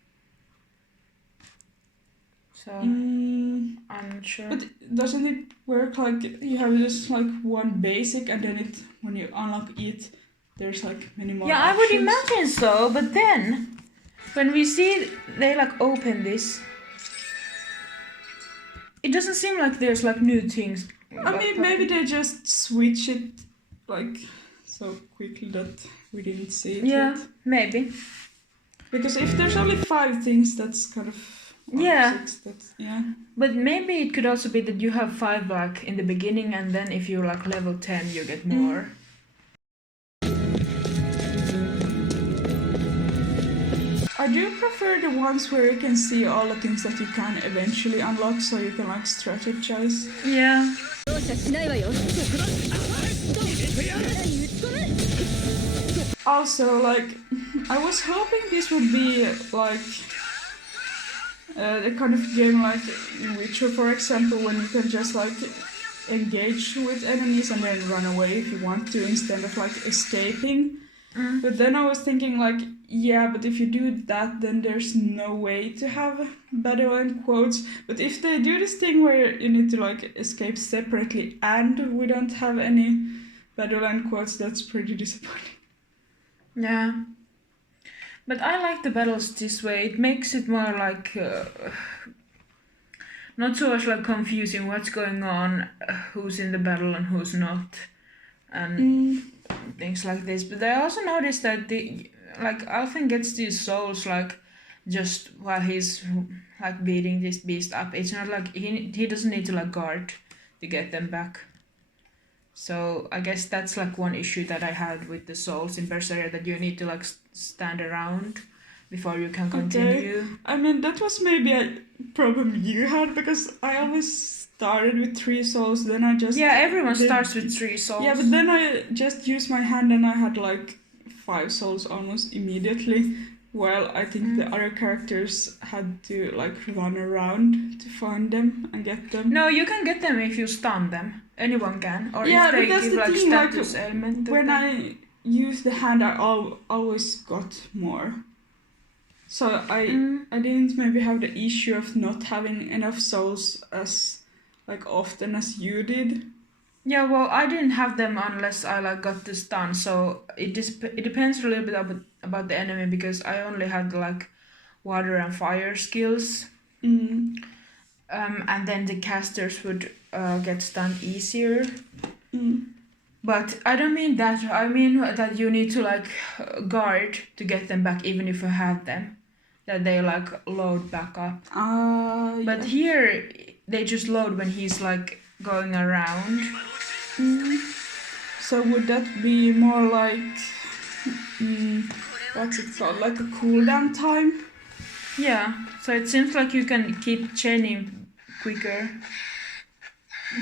So I'm not sure. But doesn't it work like you have just like one basic and then it when you unlock it, there's like many more Yeah, I would options? imagine so, but then when we see they like open this, it doesn't seem like there's like new things. I mean, maybe they just switch it like so quickly that we didn't see it Yeah, yet. maybe. Because if there's only 5 things, that's kind of... or Yeah. 6, that's, yeah. But maybe it could also be that you have 5 like in the beginning, and then if you're like level 10, you get more. I do prefer the ones where you can see all the things that you can eventually unlock, so you can like strategize. Yeah. Also, like, I was hoping this would be like the kind of game like in Witcher, for example, when you can just like engage with enemies and then run away if you want to, instead of like escaping. But then I was thinking like, yeah, but if you do that, then there's no way to have battle end quotes. But if they do this thing where you need to like escape separately and we don't have any battle end quotes, that's pretty disappointing. Yeah. But I like the battles this way. It makes it more like not so much like confusing what's going on, who's in the battle and who's not, and things like this. But I also noticed that the like Alphen gets these souls like just while he's like beating this beast up. It's not like he doesn't need to like guard to get them back. So I guess that's like one issue that I had with the souls in Berseria, that you need to like stand around before you can continue. Okay. I mean, that was maybe a problem you had, because I always started with 3 souls, then I just... Yeah, everyone starts with 3 souls. Yeah, but then I just used my hand and I had like 5 souls almost immediately, while I think the other characters had to like run around to find them and get them. No, you can get them if you stun them. Anyone can. Or Yeah, if they but that's give the like thing, like, status element to when them. I used the hand, I always got more. So I didn't maybe have the issue of not having enough souls as like often as you did. Yeah, well, I didn't have them unless I like got the stun. So it depends a little bit about the enemy, because I only had like water and fire skills. And then the casters would get stunned easier. But I don't mean that. I mean that you need to like guard to get them back, even if you have them. That they like load back up. But here they just load when he's like going around. So would that be more like what's it called? Like a cooldown time? Yeah. So it seems like you can keep chaining quicker.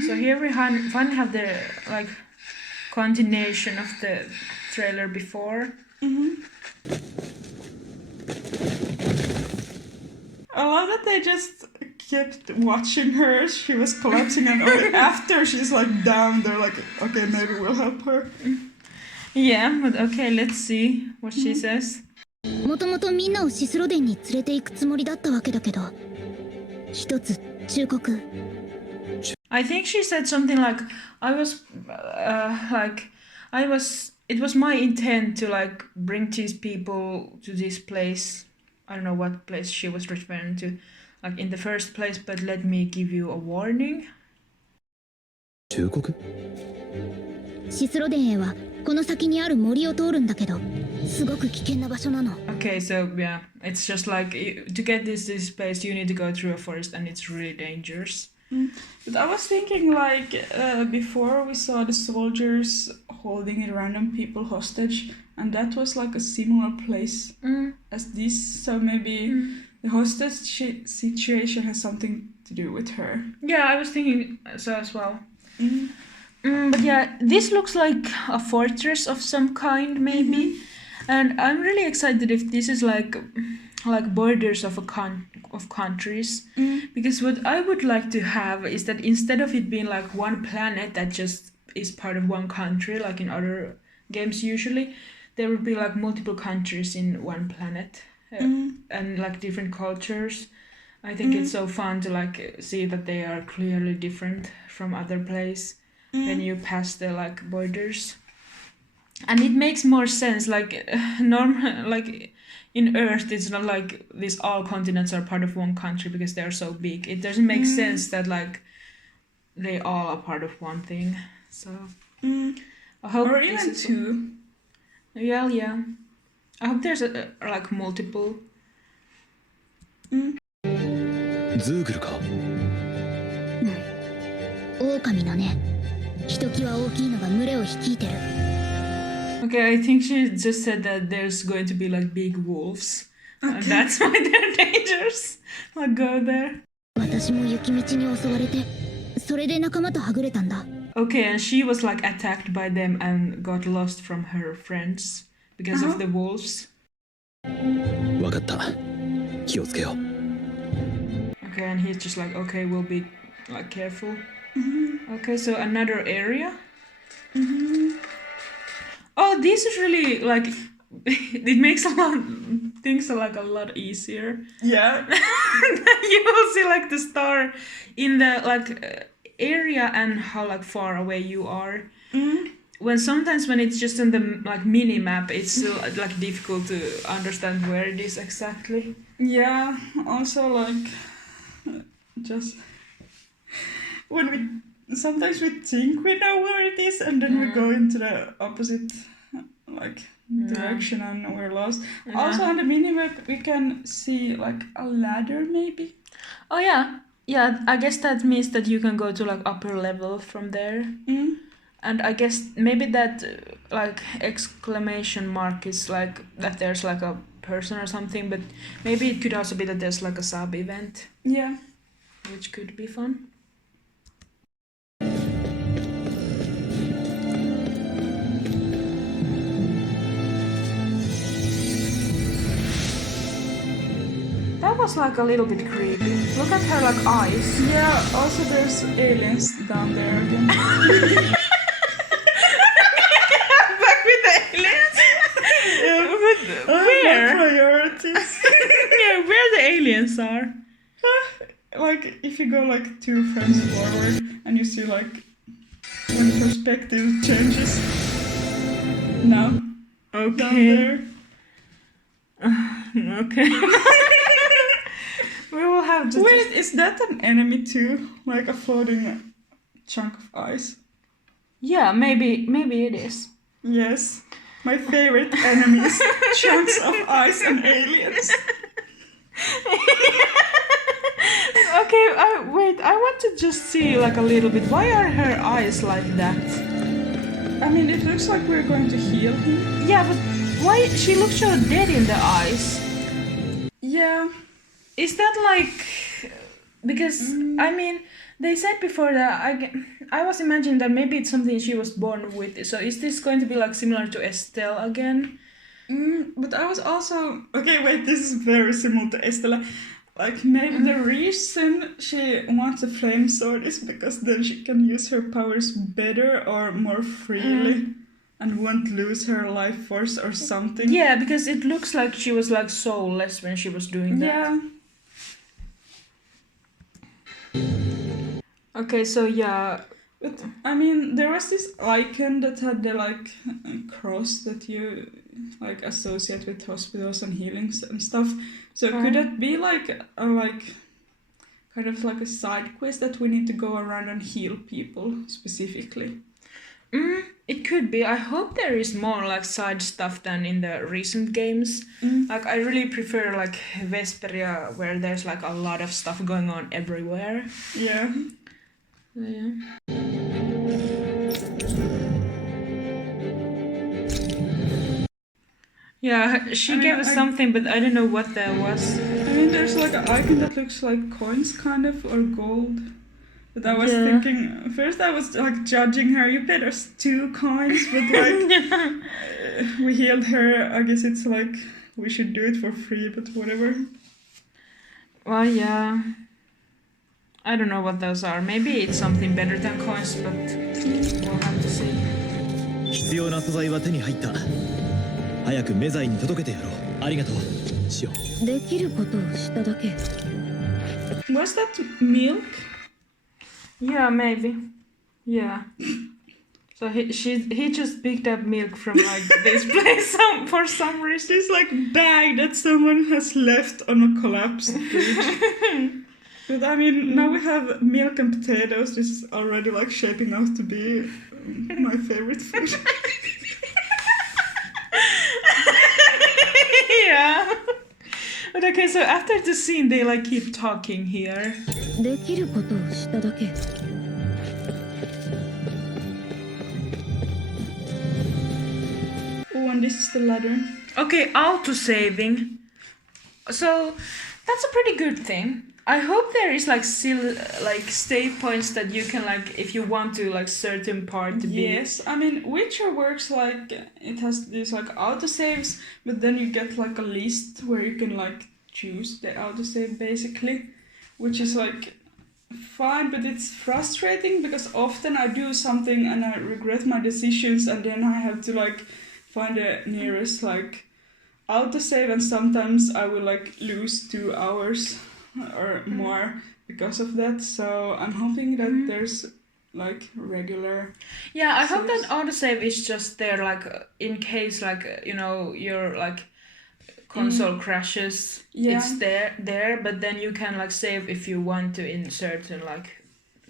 So here we finally have the like continuation of the trailer before. I love that they just kept watching her. She was collapsing, and only after she's like down, they're like, okay, maybe we'll help her. Yeah, but okay, let's see what she says. もともとみんなをシスロデンに連れて行くつもりだったわけだけど、一つ忠告。I think she said something like, it was my intent to like bring these people to this place. I don't know what place she was referring to, like in the first place, but let me give you a warning. 忠告？シスロデンへはこの先にある森を通るんだけど、すごく危険な場所なの。Okay, so yeah, it's just like to get this place, you need to go through a forest, and it's really dangerous. But I was thinking like before we saw the soldiers holding random people hostage, and that was like a similar place as this. So maybe the hostage situation has something to do with her. Yeah, I was thinking so as well. But yeah, this looks like a fortress of some kind, maybe. And I'm really excited if this is like borders of countries, because what I would like to have is that instead of it being like one planet that just is part of one country, like in other games usually, there would be like multiple countries in one planet, and like different cultures. I think it's so fun to like see that they are clearly different from other places when you pass the like borders. And it makes more sense, like normal, like in Earth, it's not like these all continents are part of one country because they are so big. It doesn't make sense that like they all are part of one thing. So I hope or even two. Yeah. I hope there's like multiple. ズーグルか。狼のね。ひときわ大きいのが群れを率いてる。Okay, I think she just said that there's going to be like big wolves. And that's why they're dangerous. Like go there. 私も雪道に襲われて、それで仲間とはぐれたんだ。Okay, and she was like attacked by them and got lost from her friends because of the wolves. わかった。気をつけよう。Okay, and he's just like, okay, we'll be like careful. Okay, so another area. Oh, this is really like it makes things like a lot easier. Yeah. You will see like the star in the like area and how like far away you are. When sometimes when it's just on the like mini map, it's still like difficult to understand where it is exactly. Yeah. Also like just when sometimes we think we know where it is, and then we go into the opposite like direction and we're lost. Also on the minimap we can see like a ladder maybe. Oh yeah, I guess that means that you can go to like upper level from there. And I guess maybe that like exclamation mark is like that there's like a person or something, but maybe it could also be that there's like a sub event. Yeah. Which could be fun. That was like a little bit creepy. Look at her like eyes. Yeah, also there's aliens down there again. Back with the aliens? But where? Priorities. Yeah, where the aliens are. Like, if you go like 2 frames forward and you see like when perspective changes. Now. Okay. Down there. Okay. We will have to. Wait, is that an enemy too? Like a floating chunk of ice? Yeah, maybe it is. Yes. My favorite enemies. Chunks of ice and aliens. Okay, wait, I want to just see like a little bit. Why are her eyes like that? I mean, it looks like we're going to heal him. Yeah, but why she looks so dead in the eyes? Yeah. Is that like because I mean they said before that I was imagining that maybe it's something she was born with. So is this going to be like similar to Estelle again? But I was also okay. Wait, this is very similar to Estelle. Like maybe the reason she wants a flame sword is because then she can use her powers better or more freely. And won't lose her life force or something. Yeah, because it looks like she was like soulless when she was doing that. Yeah. Okay, so yeah. But I mean, there was this icon that had the like cross that you like associate with hospitals and healings and stuff. So could that be like a kind of like a side quest that we need to go around and heal people specifically? It could be. I hope there is more like side stuff than in the recent games. Like I really prefer like Vesperia where there's like a lot of stuff going on everywhere. Yeah. Yeah. Yeah, she gave us something, but I don't know what that was. I mean, there's like an icon that looks like coins kind of or gold. But I was thinking, first I was like judging her, you paid us 2 coins, but like we healed her, I guess it's like we should do it for free, but whatever. Well, yeah. I don't know what those are. Maybe it's something better than coins, but we'll have to see. 必要な素材は手に入った。早くメザイに届けてやろう。ありがとう。シオン。できることをしただけ。Was that milk? Yeah, maybe. Yeah. So he just picked up milk from like this place for some reason. This like bag that someone has left on a collapsed bridge. But I mean, now we have milk and potatoes. This is already like shaping out to be my favorite food. Yeah. But okay, so after the scene, they like keep talking here. できることをしただけ。Oh, and this is the ladder. Okay, auto-saving. So, that's a pretty good thing. I hope there is like still like save points that you can like if you want to like certain part to be. Yes, I mean Witcher works like it has these like autosaves, but then you get like a list where you can like choose the autosave basically, which is like fine, but it's frustrating because often I do something and I regret my decisions and then I have to like find the nearest like autosave, and sometimes I will like lose 2 hours or more because of that. So I'm hoping that there's like regular. Yeah, I hope saves. that autosave is just there like in case like you know your like console crashes. Yeah. It's there, but then you can like save if you want to in certain like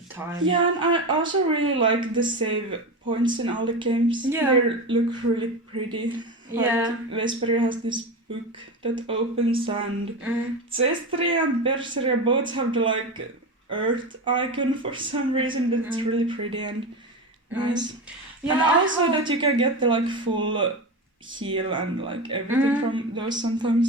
time. Yeah, and I also really like the save points in all the games. Yeah. They look really pretty. Yeah. Like, Vesperia has this book that opens, and Cestria and Berseria both have the like earth icon for some reason. That's really pretty, and nice. Yeah, And I also hope- that you can get the like full heal and like everything from those sometimes.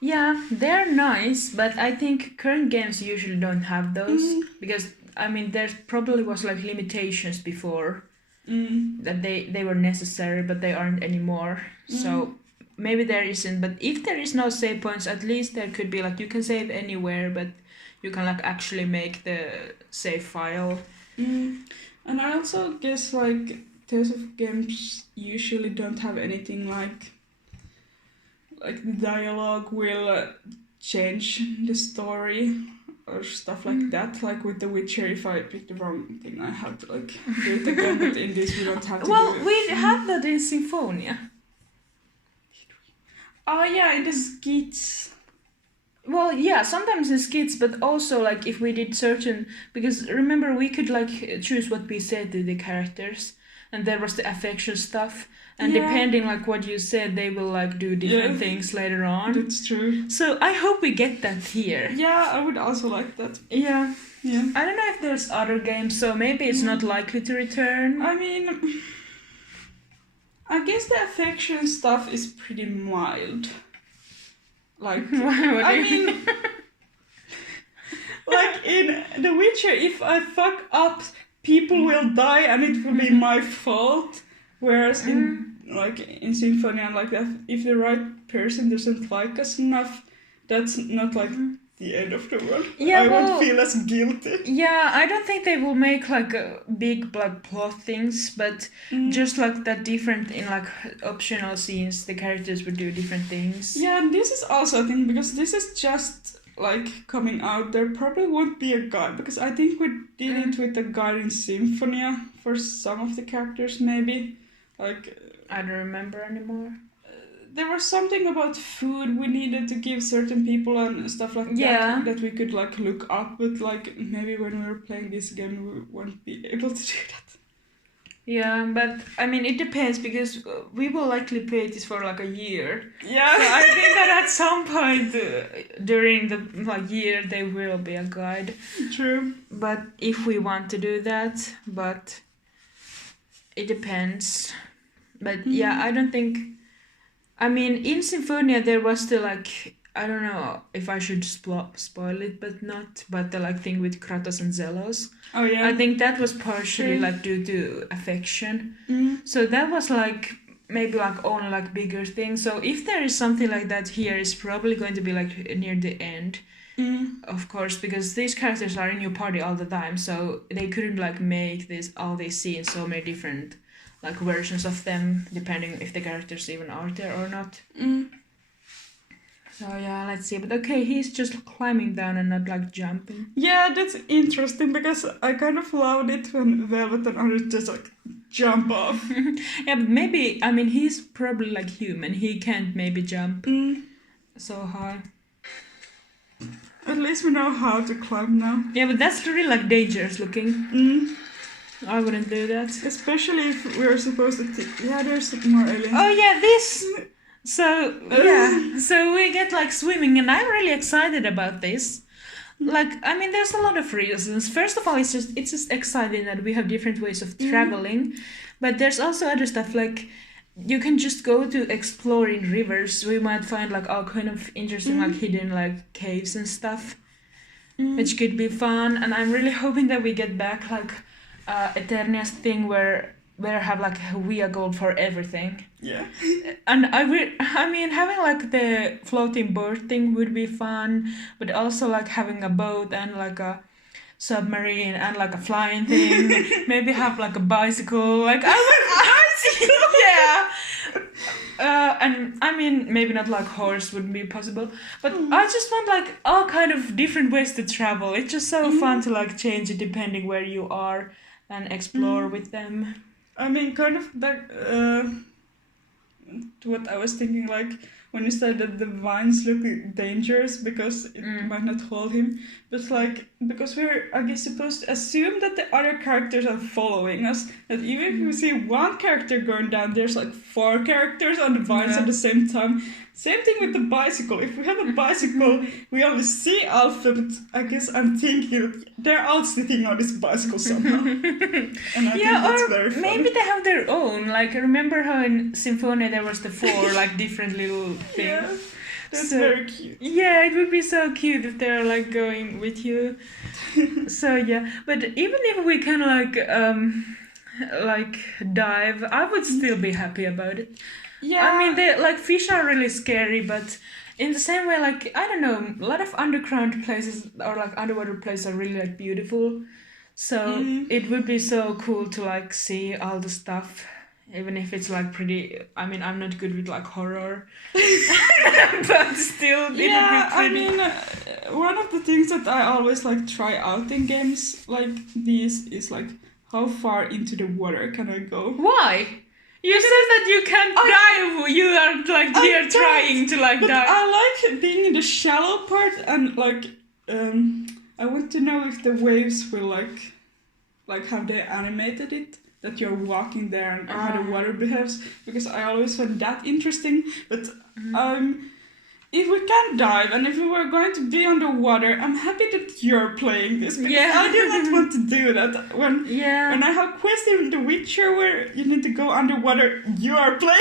Yeah, they're nice, but I think current games usually don't have those because I mean there probably was like limitations before that they were necessary, but they aren't anymore. So maybe there isn't, but if there is no save points, at least there could be like you can save anywhere, but you can like actually make the save file. And I also guess like Tales of games usually don't have anything like the dialogue will change the story or stuff like that. Like with The Witcher, if I pick the wrong thing, I have to like do it again. But in this, we don't have to. Well, do it. we have that in Symphonia. Oh yeah, in the skits. Well, yeah, sometimes in skits, but also like if we did certain, because remember we could like choose what we said to the characters, and there was the affection stuff, and depending like what you said, they will like do different things later on. That's true. So I hope we get that here. Yeah, I would also like that. Yeah. Yeah. I don't know if there's other games, so maybe it's not likely to return. I mean, I guess the affection stuff is pretty mild. Like, I mean, like in The Witcher, if I fuck up, people will die and it will be my fault. Whereas in Symphony and like that, if the right person doesn't like us enough, that's not like the end of the world. Yeah, I well, won't feel as guilty. Yeah, I don't think they will make like big like plot things, but just like that different in like optional scenes, the characters would do different things. Yeah, and this is also a thing because this is just like coming out. There probably won't be a guide because I think we did it with the guide in Symphonia for some of the characters maybe. Like I don't remember anymore. There was something about food we needed to give certain people and stuff like that we could like look up, but like maybe when we were playing this game we won't be able to do that. Yeah, but I mean it depends because we will likely play this for like a year. Yeah. So I think that at some point during the like year there will be a guide. True. But if we want to do that, but it depends. But yeah, I don't think. I mean, in Symphonia there was the like I don't know if I should spoil it, but not. But the like thing with Kratos and Zelos. Oh yeah. I think that was partially like due to affection. So that was like maybe like only like bigger thing. So if there is something like that here, it's probably going to be like near the end. Of course, because these characters are in your party all the time, so they couldn't like make all these scenes so many different like versions of them depending if the characters even are there or not. So yeah, let's see. But okay, he's just climbing down and not like jumping. Yeah, that's interesting because I kind of loved it when Velvet and others just like jump off. Yeah, but maybe I mean he's probably like human. He can't maybe jump so high. At least we know how to climb now. Yeah, but that's really like dangerous looking. I wouldn't do that. Especially if we're supposed to yeah, there's more aliens. Oh yeah, this. So yeah, so we get like swimming, and I'm really excited about this. Like, I mean, there's a lot of reasons. First of all, it's just exciting that we have different ways of traveling, but there's also other stuff like you can just go to explore in rivers. We might find like all kind of interesting like hidden like caves and stuff, which could be fun. And I'm really hoping that we get back like Eternia's thing where have like a vehicle for everything. Yeah. And I mean having like the floating boat thing would be fun, but also like having a boat and like a submarine and like a flying thing. Maybe have like a bicycle. Like I would bicycle. Yeah. And I mean maybe not like horse wouldn't be possible, but I just want like all kind of different ways to travel. It's just so fun to like change it depending where you are and explore with them. I mean, kind of back to what I was thinking, like when you said that the vines look dangerous because it might not hold him. but like because we're I guess supposed to assume that the other characters are following us, that even if we see one character going down, there's like 4 characters on the vines at the same time. Same thing with the bicycle. If we have a bicycle, we only see Alpha, but I guess I'm thinking they're all sitting on this bicycle somehow. And I think that's very fun. Maybe they have their own. Like, remember how in Symphonia there was the 4 like different little things? Yeah, that's very cute. Yeah, it would be so cute if they're like going with you. So yeah, but even if we can like dive, I would still be happy about it. Yeah. I mean, they like fish are really scary, but in the same way, like I don't know, a lot of underground places or like underwater places are really like beautiful. So it would be so cool to like see all the stuff, even if it's like pretty. I mean, I'm not good with like horror, but still, it would be pretty. I mean, one of the things that I always like try out in games like these is like how far into the water can I go? Why? You said that you can't dive. You are like here trying to like but dive. I like being in the shallow part, and like I want to know if the waves will like how they animated it, that you're walking there and how the water behaves, because I always find that interesting. But if we can dive and if we were going to be underwater, I'm happy that you're playing this, because I did not want to do that. When I have quests in The Witcher where you need to go underwater, you are playing.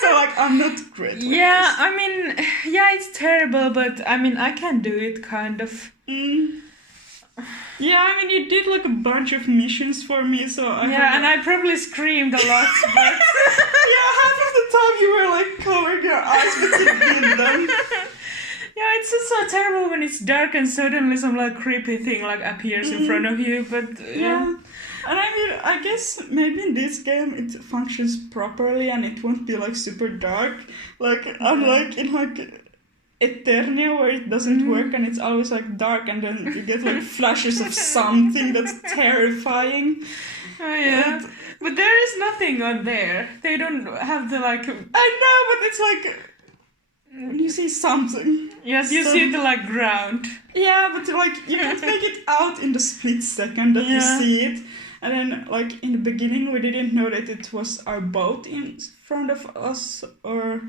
So like I'm not great with this. I mean, it's terrible, but I mean I can do it kind of. Yeah, I mean you did like a bunch of missions for me, so and I probably screamed a lot. But yeah, half of the time you were like covering your eyes, but you did them. Yeah, it's just so terrible when it's dark and suddenly some like creepy thing like appears in front of you. But and I mean, I guess maybe in this game it functions properly and it won't be like super dark, like unlike in like Eternia where it doesn't work and it's always like dark and then you get like flashes of something that's terrifying. But there is nothing on there. They don't have the like. I know, but it's like when you see something. Yes, you see the like ground. Yeah, but like you can't make it out in the split second that you see it. And then like in the beginning we didn't know that it was our boat in front of us or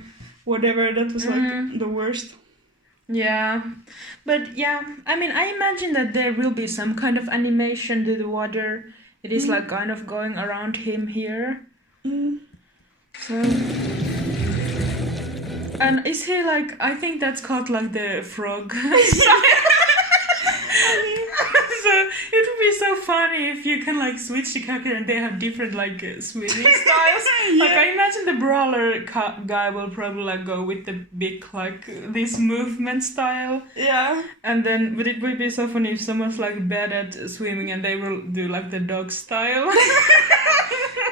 whatever. That was like the worst. Yeah, but I mean I imagine that there will be some kind of animation to the water. It is like kind of going around him here. So, and is he like, I think that's called like the frog. So it would be so funny if you can like switch the character and they have different like swimming styles. Like I imagine the brawler guy will probably like go with the big like this movement style. Yeah. And then, but it would be so funny if someone's like bad at swimming and they will do like the dog style.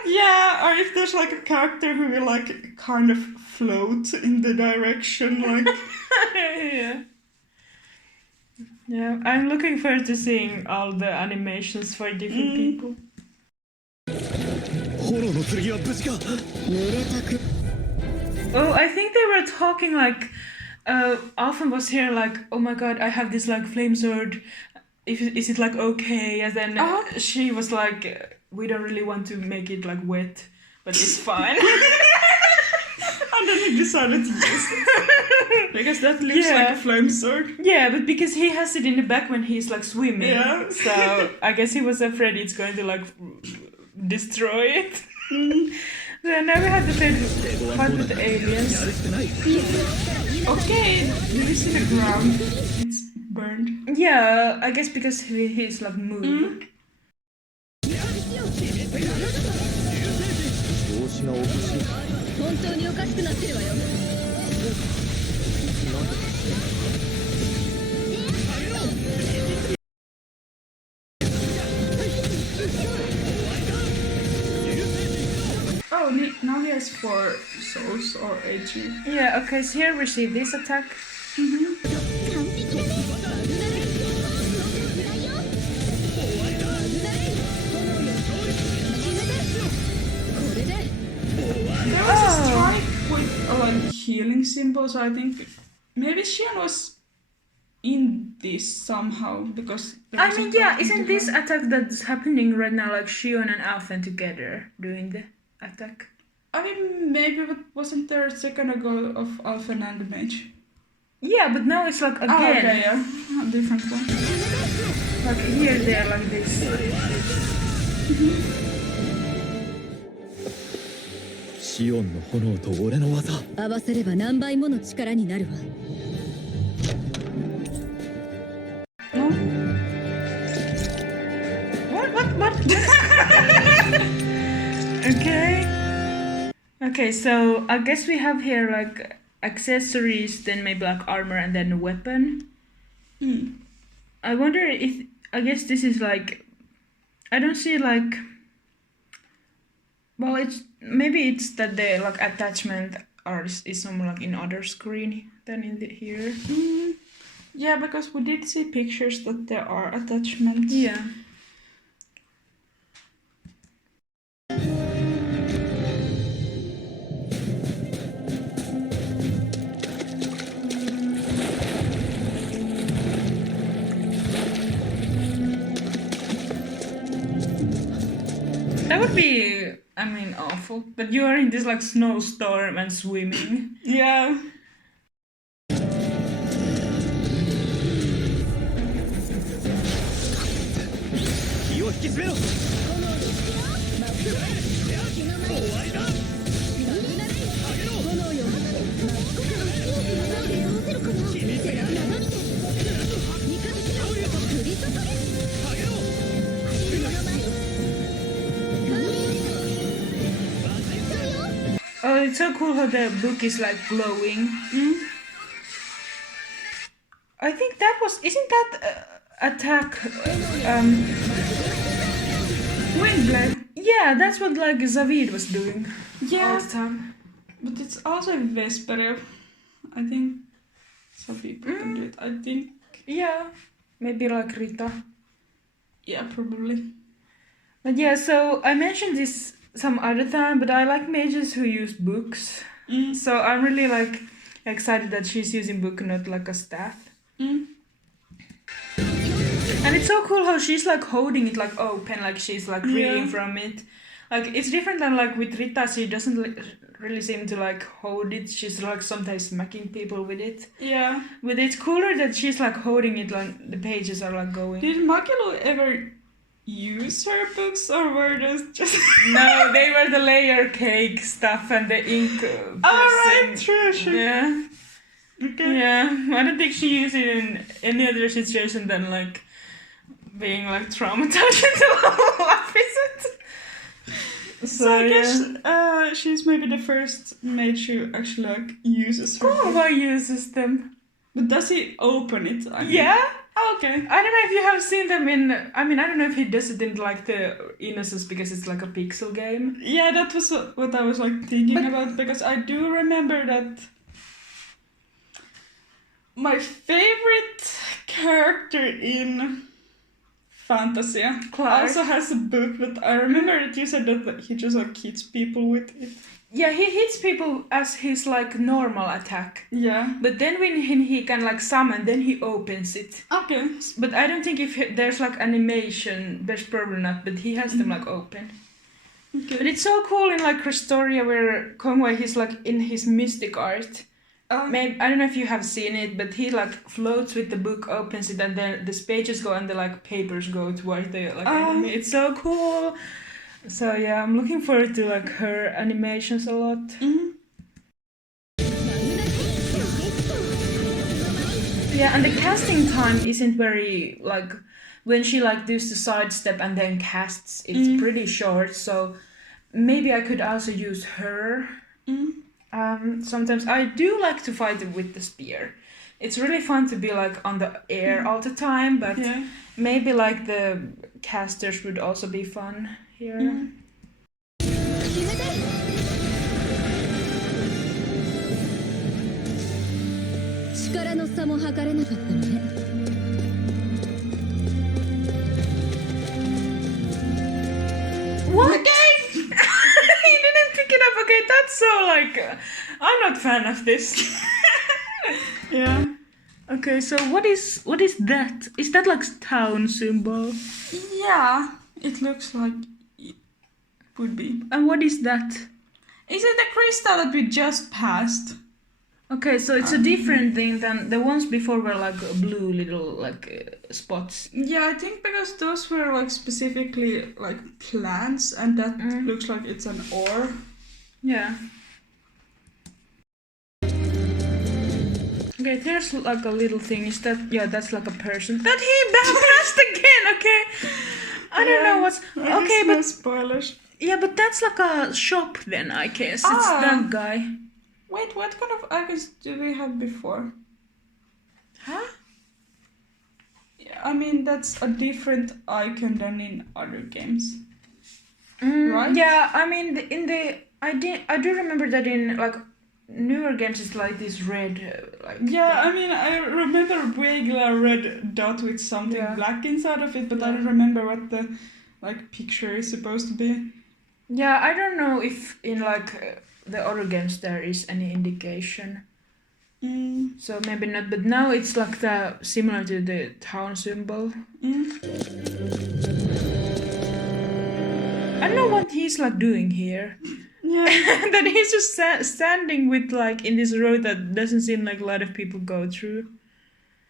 Yeah, or if there's like a character who will like kind of float in the direction like. Yeah, I'm looking forward to seeing all the animations for different people. Oh, I think they were talking like, Alphen was here like, oh my god, I have this like flame sword. Is it like okay? And then she was like, we don't really want to make it like wet, but it's fine. And then he decided to use it. Because that looks like a flame sword. Yeah, but because he has it in the back when he's like swimming. Yeah. So I guess he was afraid it's going to like destroy it. So now we have to fight with the aliens. Okay, do you see the ground? It's burned. Yeah, I guess because he's like moved. Oh, now he has 4 souls or 8. Yeah, okay, so here receive this attack. There was a strike with a like healing symbol, so I think maybe Xian was in this somehow because. I mean, yeah, isn't this attack that's happening right now like Shion and Alphen together doing the attack? I mean, maybe, but wasn't there a second ago of Alphen and the mage? Yeah, but now it's like again. Oh, okay, yeah, a different one. Like here, they're like this. シオンの炎と俺の技合わせれば何倍もの力になるわ No? What? Okay, so I guess we have here like accessories, then maybe like armor and then a weapon. I wonder if, I guess this is like, I don't see like, well, maybe it's that the like attachment is somewhere like in other screen than in here. Yeah, because we did see pictures that there are attachments. Yeah. That would be, I mean, awful. But you are in this like snowstorm and swimming. Yeah. Oh, it's so cool how the book is like glowing. I think that was, isn't that attack Windblade. Yeah, that's what like Zavid was doing all Yeah, the time. but it's also Vesperia. I think some people can do it. I think. Yeah, maybe like Rita. Yeah, probably. But yeah, so I mentioned this some other time, but I like mages who use books. So I'm really like excited that she's using book, not like a staff. And it's so cool how she's like holding it like open, like she's like reading from it. Like it's different than like with Rita, she doesn't really seem to like hold it. She's like sometimes smacking people with it. Yeah. But it's cooler that she's like holding it, like the pages are like going. Did Makilu ever use her books, or were those just? No, they were the layer cake stuff and the ink pressing. Alright, true. Yeah. Okay. Yeah, I don't think she used it in any other situation than like being like traumatized into life, is it? So I guess she's maybe the first mage who actually like uses her. Oh, who uses them? But does he open it? I mean? Yeah. Oh, okay. I don't know if you have seen them in. I mean, I don't know if he does it in like the Innocence because it's like a pixel game. Yeah, that was what I was like thinking about, because I do remember that my favorite character in Fantasia Clark also has a book, but I remember that you said that he just like hits people with it. Yeah, he hits people as his like normal attack. Yeah. But then when he can like summon, then he opens it. Okay. But I don't think if there's like animation, there's probably not, but he has them like open. Okay. But it's so cool in like Christoria where Kongwei, he's like in his mystic art. Maybe, I don't know if you have seen it, but he like floats with the book, opens it, and then the pages go and the like papers go towards the like enemy. It's so cool. So yeah, I'm looking forward to like her animations a lot. Yeah, and the casting time isn't very like when she like does the sidestep and then casts. It's pretty short, so maybe I could also use her. Sometimes I do like to fight with the spear. It's really fun to be like on the air all the time, but maybe like the casters would also be fun here. What? He didn't pick it up. Okay, that's so like I'm not fan of this. Yeah. Okay, so what is that? Is that like town symbol? Yeah, it looks like it would be. And what is that? Is it the crystal that we just passed? Okay, so it's a different thing than the ones before were like blue little spots. Yeah, I think because those were like specifically like plants, and that looks like it's an ore. Yeah. Okay, there's like a little thing. Is that that's like a person that he passed again? Okay, I don't know what's okay, no but spoilers. yeah, but that's like a shop then. I guess it's that guy. Wait, what kind of icons did we have before? Huh? Yeah, I mean that's a different icon than in other games, right? Yeah, I mean I do remember that in like newer games it's like this red Yeah, I mean I remember a regular red dot with something black inside of it, but I don't remember what the like picture is supposed to be. Yeah, I don't know if in like the other games there is any indication. So maybe not, but now it's like similar to the town symbol. I don't know what he's like doing here. Yeah. That he's just standing with like in this road that doesn't seem like a lot of people go through.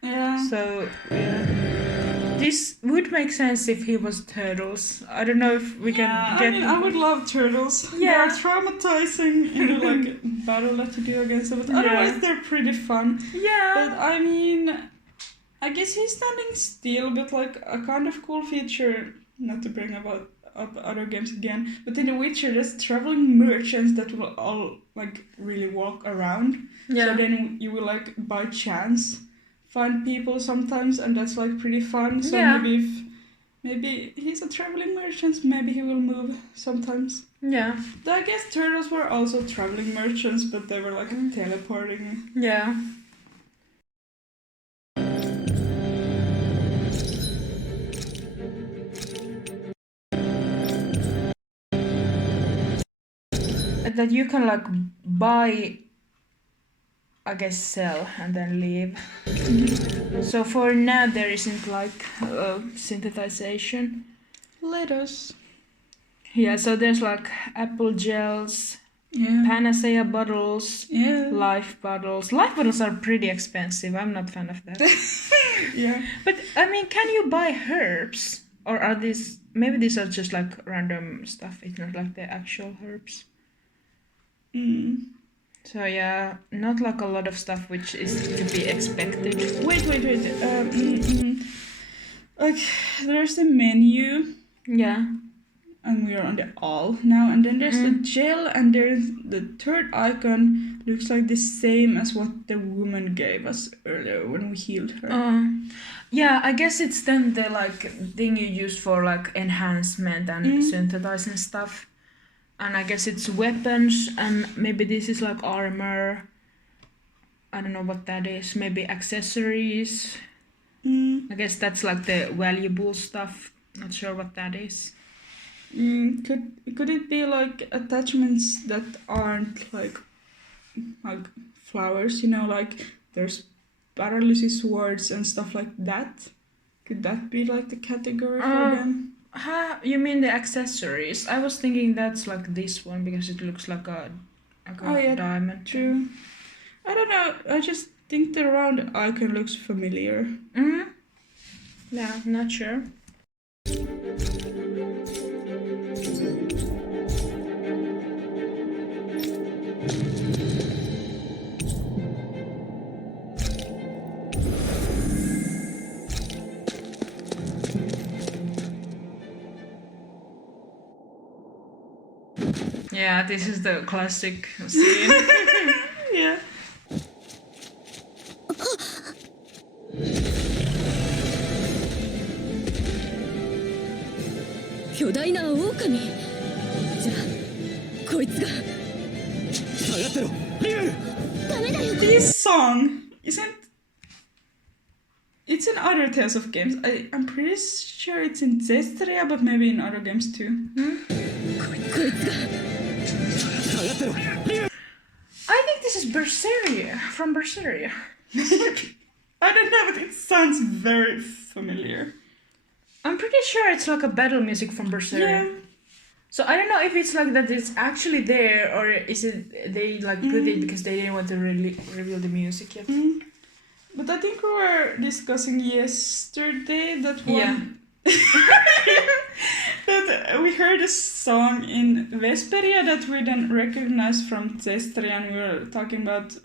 Yeah. So yeah, this would make sense if he was turtles. I don't know if we can get. I mean, I would love turtles. Yeah. They're traumatizing in the like battle that you do against them, but otherwise they're pretty fun. Yeah. But I mean, I guess he's standing still, but like a kind of cool feature. Not to bring up other games again, but in The Witcher, there's traveling merchants that will all like really walk around. Yeah. So then you will like by chance find people sometimes, and that's like pretty fun. So maybe he's a traveling merchant, maybe he will move sometimes. Yeah. Though I guess turtles were also traveling merchants, but they were like teleporting. Yeah. That you can like buy, I guess sell and then leave. So for now there isn't like synthesization. Let us. Yeah, so there's like apple gels, panacea bottles, life bottles. Life bottles are pretty expensive. I'm not a fan of that. Yeah. But I mean, can you buy herbs? Or are these, maybe these are just like random stuff. It's not like the actual herbs. So yeah, not like a lot of stuff which is to be expected. Wait. Like, there's the menu. Yeah. And we are on the all now. And then there's the gel, and there's the third icon. Looks like the same as what the woman gave us earlier when we healed her. Yeah, I guess it's then the like thing you use for like enhancement and synthesizing stuff. And I guess it's weapons, and maybe this is like armor. I don't know what that is. Maybe accessories. I guess that's like the valuable stuff. Not sure what that is. Could it be like attachments that aren't like flowers? You know, like there's paralysis swords and stuff like that. Could that be like the category for them? You mean the accessories? I was thinking that's like this one because it looks like a diamond. True. I don't know. I just think the round icon looks familiar. Yeah, not sure. Yeah, this is the classic scene. Yeah. 巨大な狼。じゃあこいつが。下がってろリムル。 This song isn't. It's in other Tales of games. I'm pretty sure it's in Zestria, but maybe in other games too. こいつが。下がってろリムル。 I think this is Berseria from Berseria. I don't know, but it sounds very familiar. I'm pretty sure it's like a battle music from Berserk. Yeah. So I don't know if it's like that it's actually there, or is it they like put it because they didn't want to really reveal the music yet. But I think we were discussing yesterday that one. That we heard a song in Vesperia that we then recognized from Cestria, and we were talking about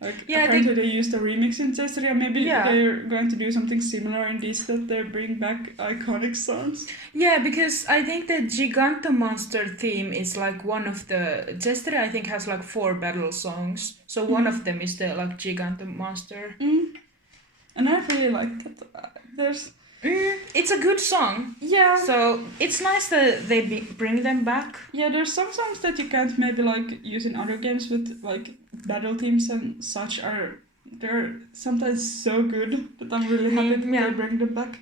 apparently they used a remix in Cestria. Maybe they're going to do something similar in this, that they bring back iconic songs. Yeah, because I think the Giganto Monster theme is like one of the Cestria I think has like 4 battle songs. So one of them is the like Giganto Monster. And I really like that. There's it's a good song. Yeah. So it's nice that they bring them back. Yeah, there's some songs that you can't maybe like use in other games with like battle themes and such. They're sometimes so good that I'm really happy that they bring them back.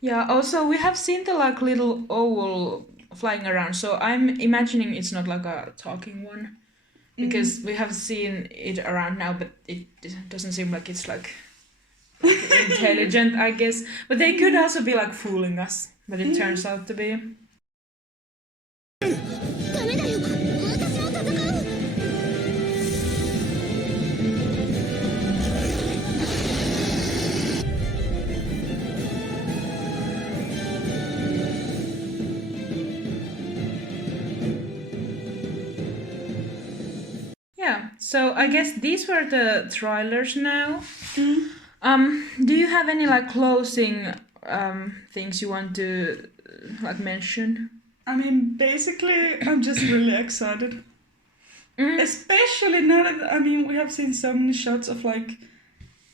Yeah. Also, we have seen the like little owl flying around. So I'm imagining it's not like a talking one, because we have seen it around now, but it doesn't seem like it's like intelligent, I guess. But they could also be like fooling us, but it turns out to be. Yeah, so I guess these were the trailers now. Do you have any like closing things you want to like mention? I mean, basically, I'm just really excited. Especially now that, we have seen so many shots of like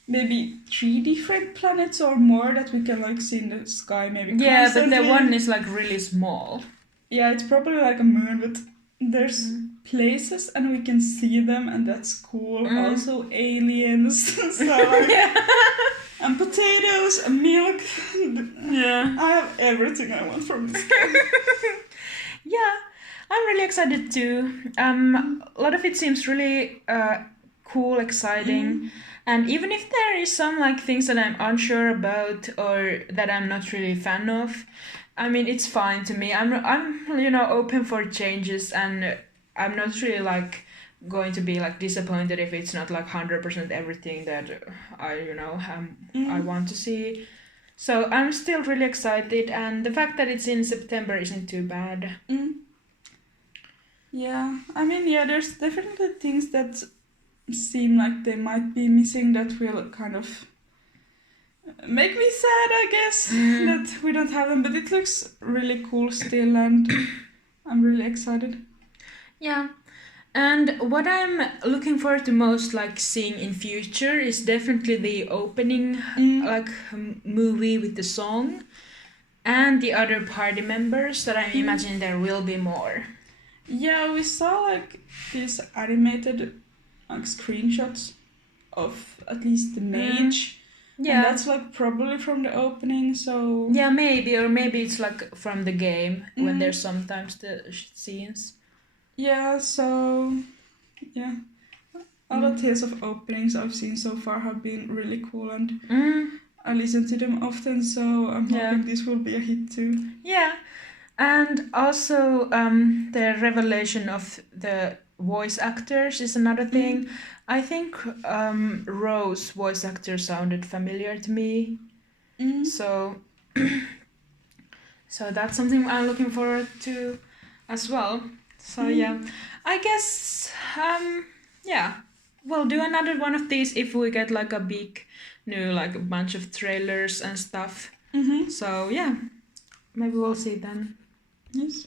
maybe 3 different planets or more that we can like see in the sky maybe constantly. But the one is like really small. Yeah, it's probably like a moon, but there's places and we can see them, and that's cool. Also aliens, so like, and potatoes and milk. Yeah, I have everything I want from this game. Yeah, I'm really excited too. A lot of it seems really cool, exciting, and even if there is some like things that I'm unsure about or that I'm not really a fan of, I mean, it's fine to me. I'm open for changes, and I'm not really like going to be like disappointed if it's not like 100% everything that I want to see. So I'm still really excited, and the fact that it's in September isn't too bad. Yeah, there's definitely things that seem like they might be missing that will kind of make me sad, I guess, that we don't have them, but it looks really cool still, and I'm really excited. Yeah, and what I'm looking forward to most, like seeing in future, is definitely the opening like movie with the song, and the other party members that I imagine there will be more. Yeah, we saw like these animated like screenshots of at least the mage. Yeah, and that's like probably from the opening, so yeah, maybe it's like from the game when there's sometimes the scenes. Yeah, so yeah, all the tales of openings I've seen so far have been really cool, and I listen to them often, so I'm hoping this will be a hit too. Yeah, and also the revelation of the voice actors is another thing. I think Rose's voice actor sounded familiar to me, so that's something I'm looking forward to as well. So yeah, I guess we'll do another one of these if we get like a big new like a bunch of trailers and stuff. So yeah, maybe we'll see then. Yes.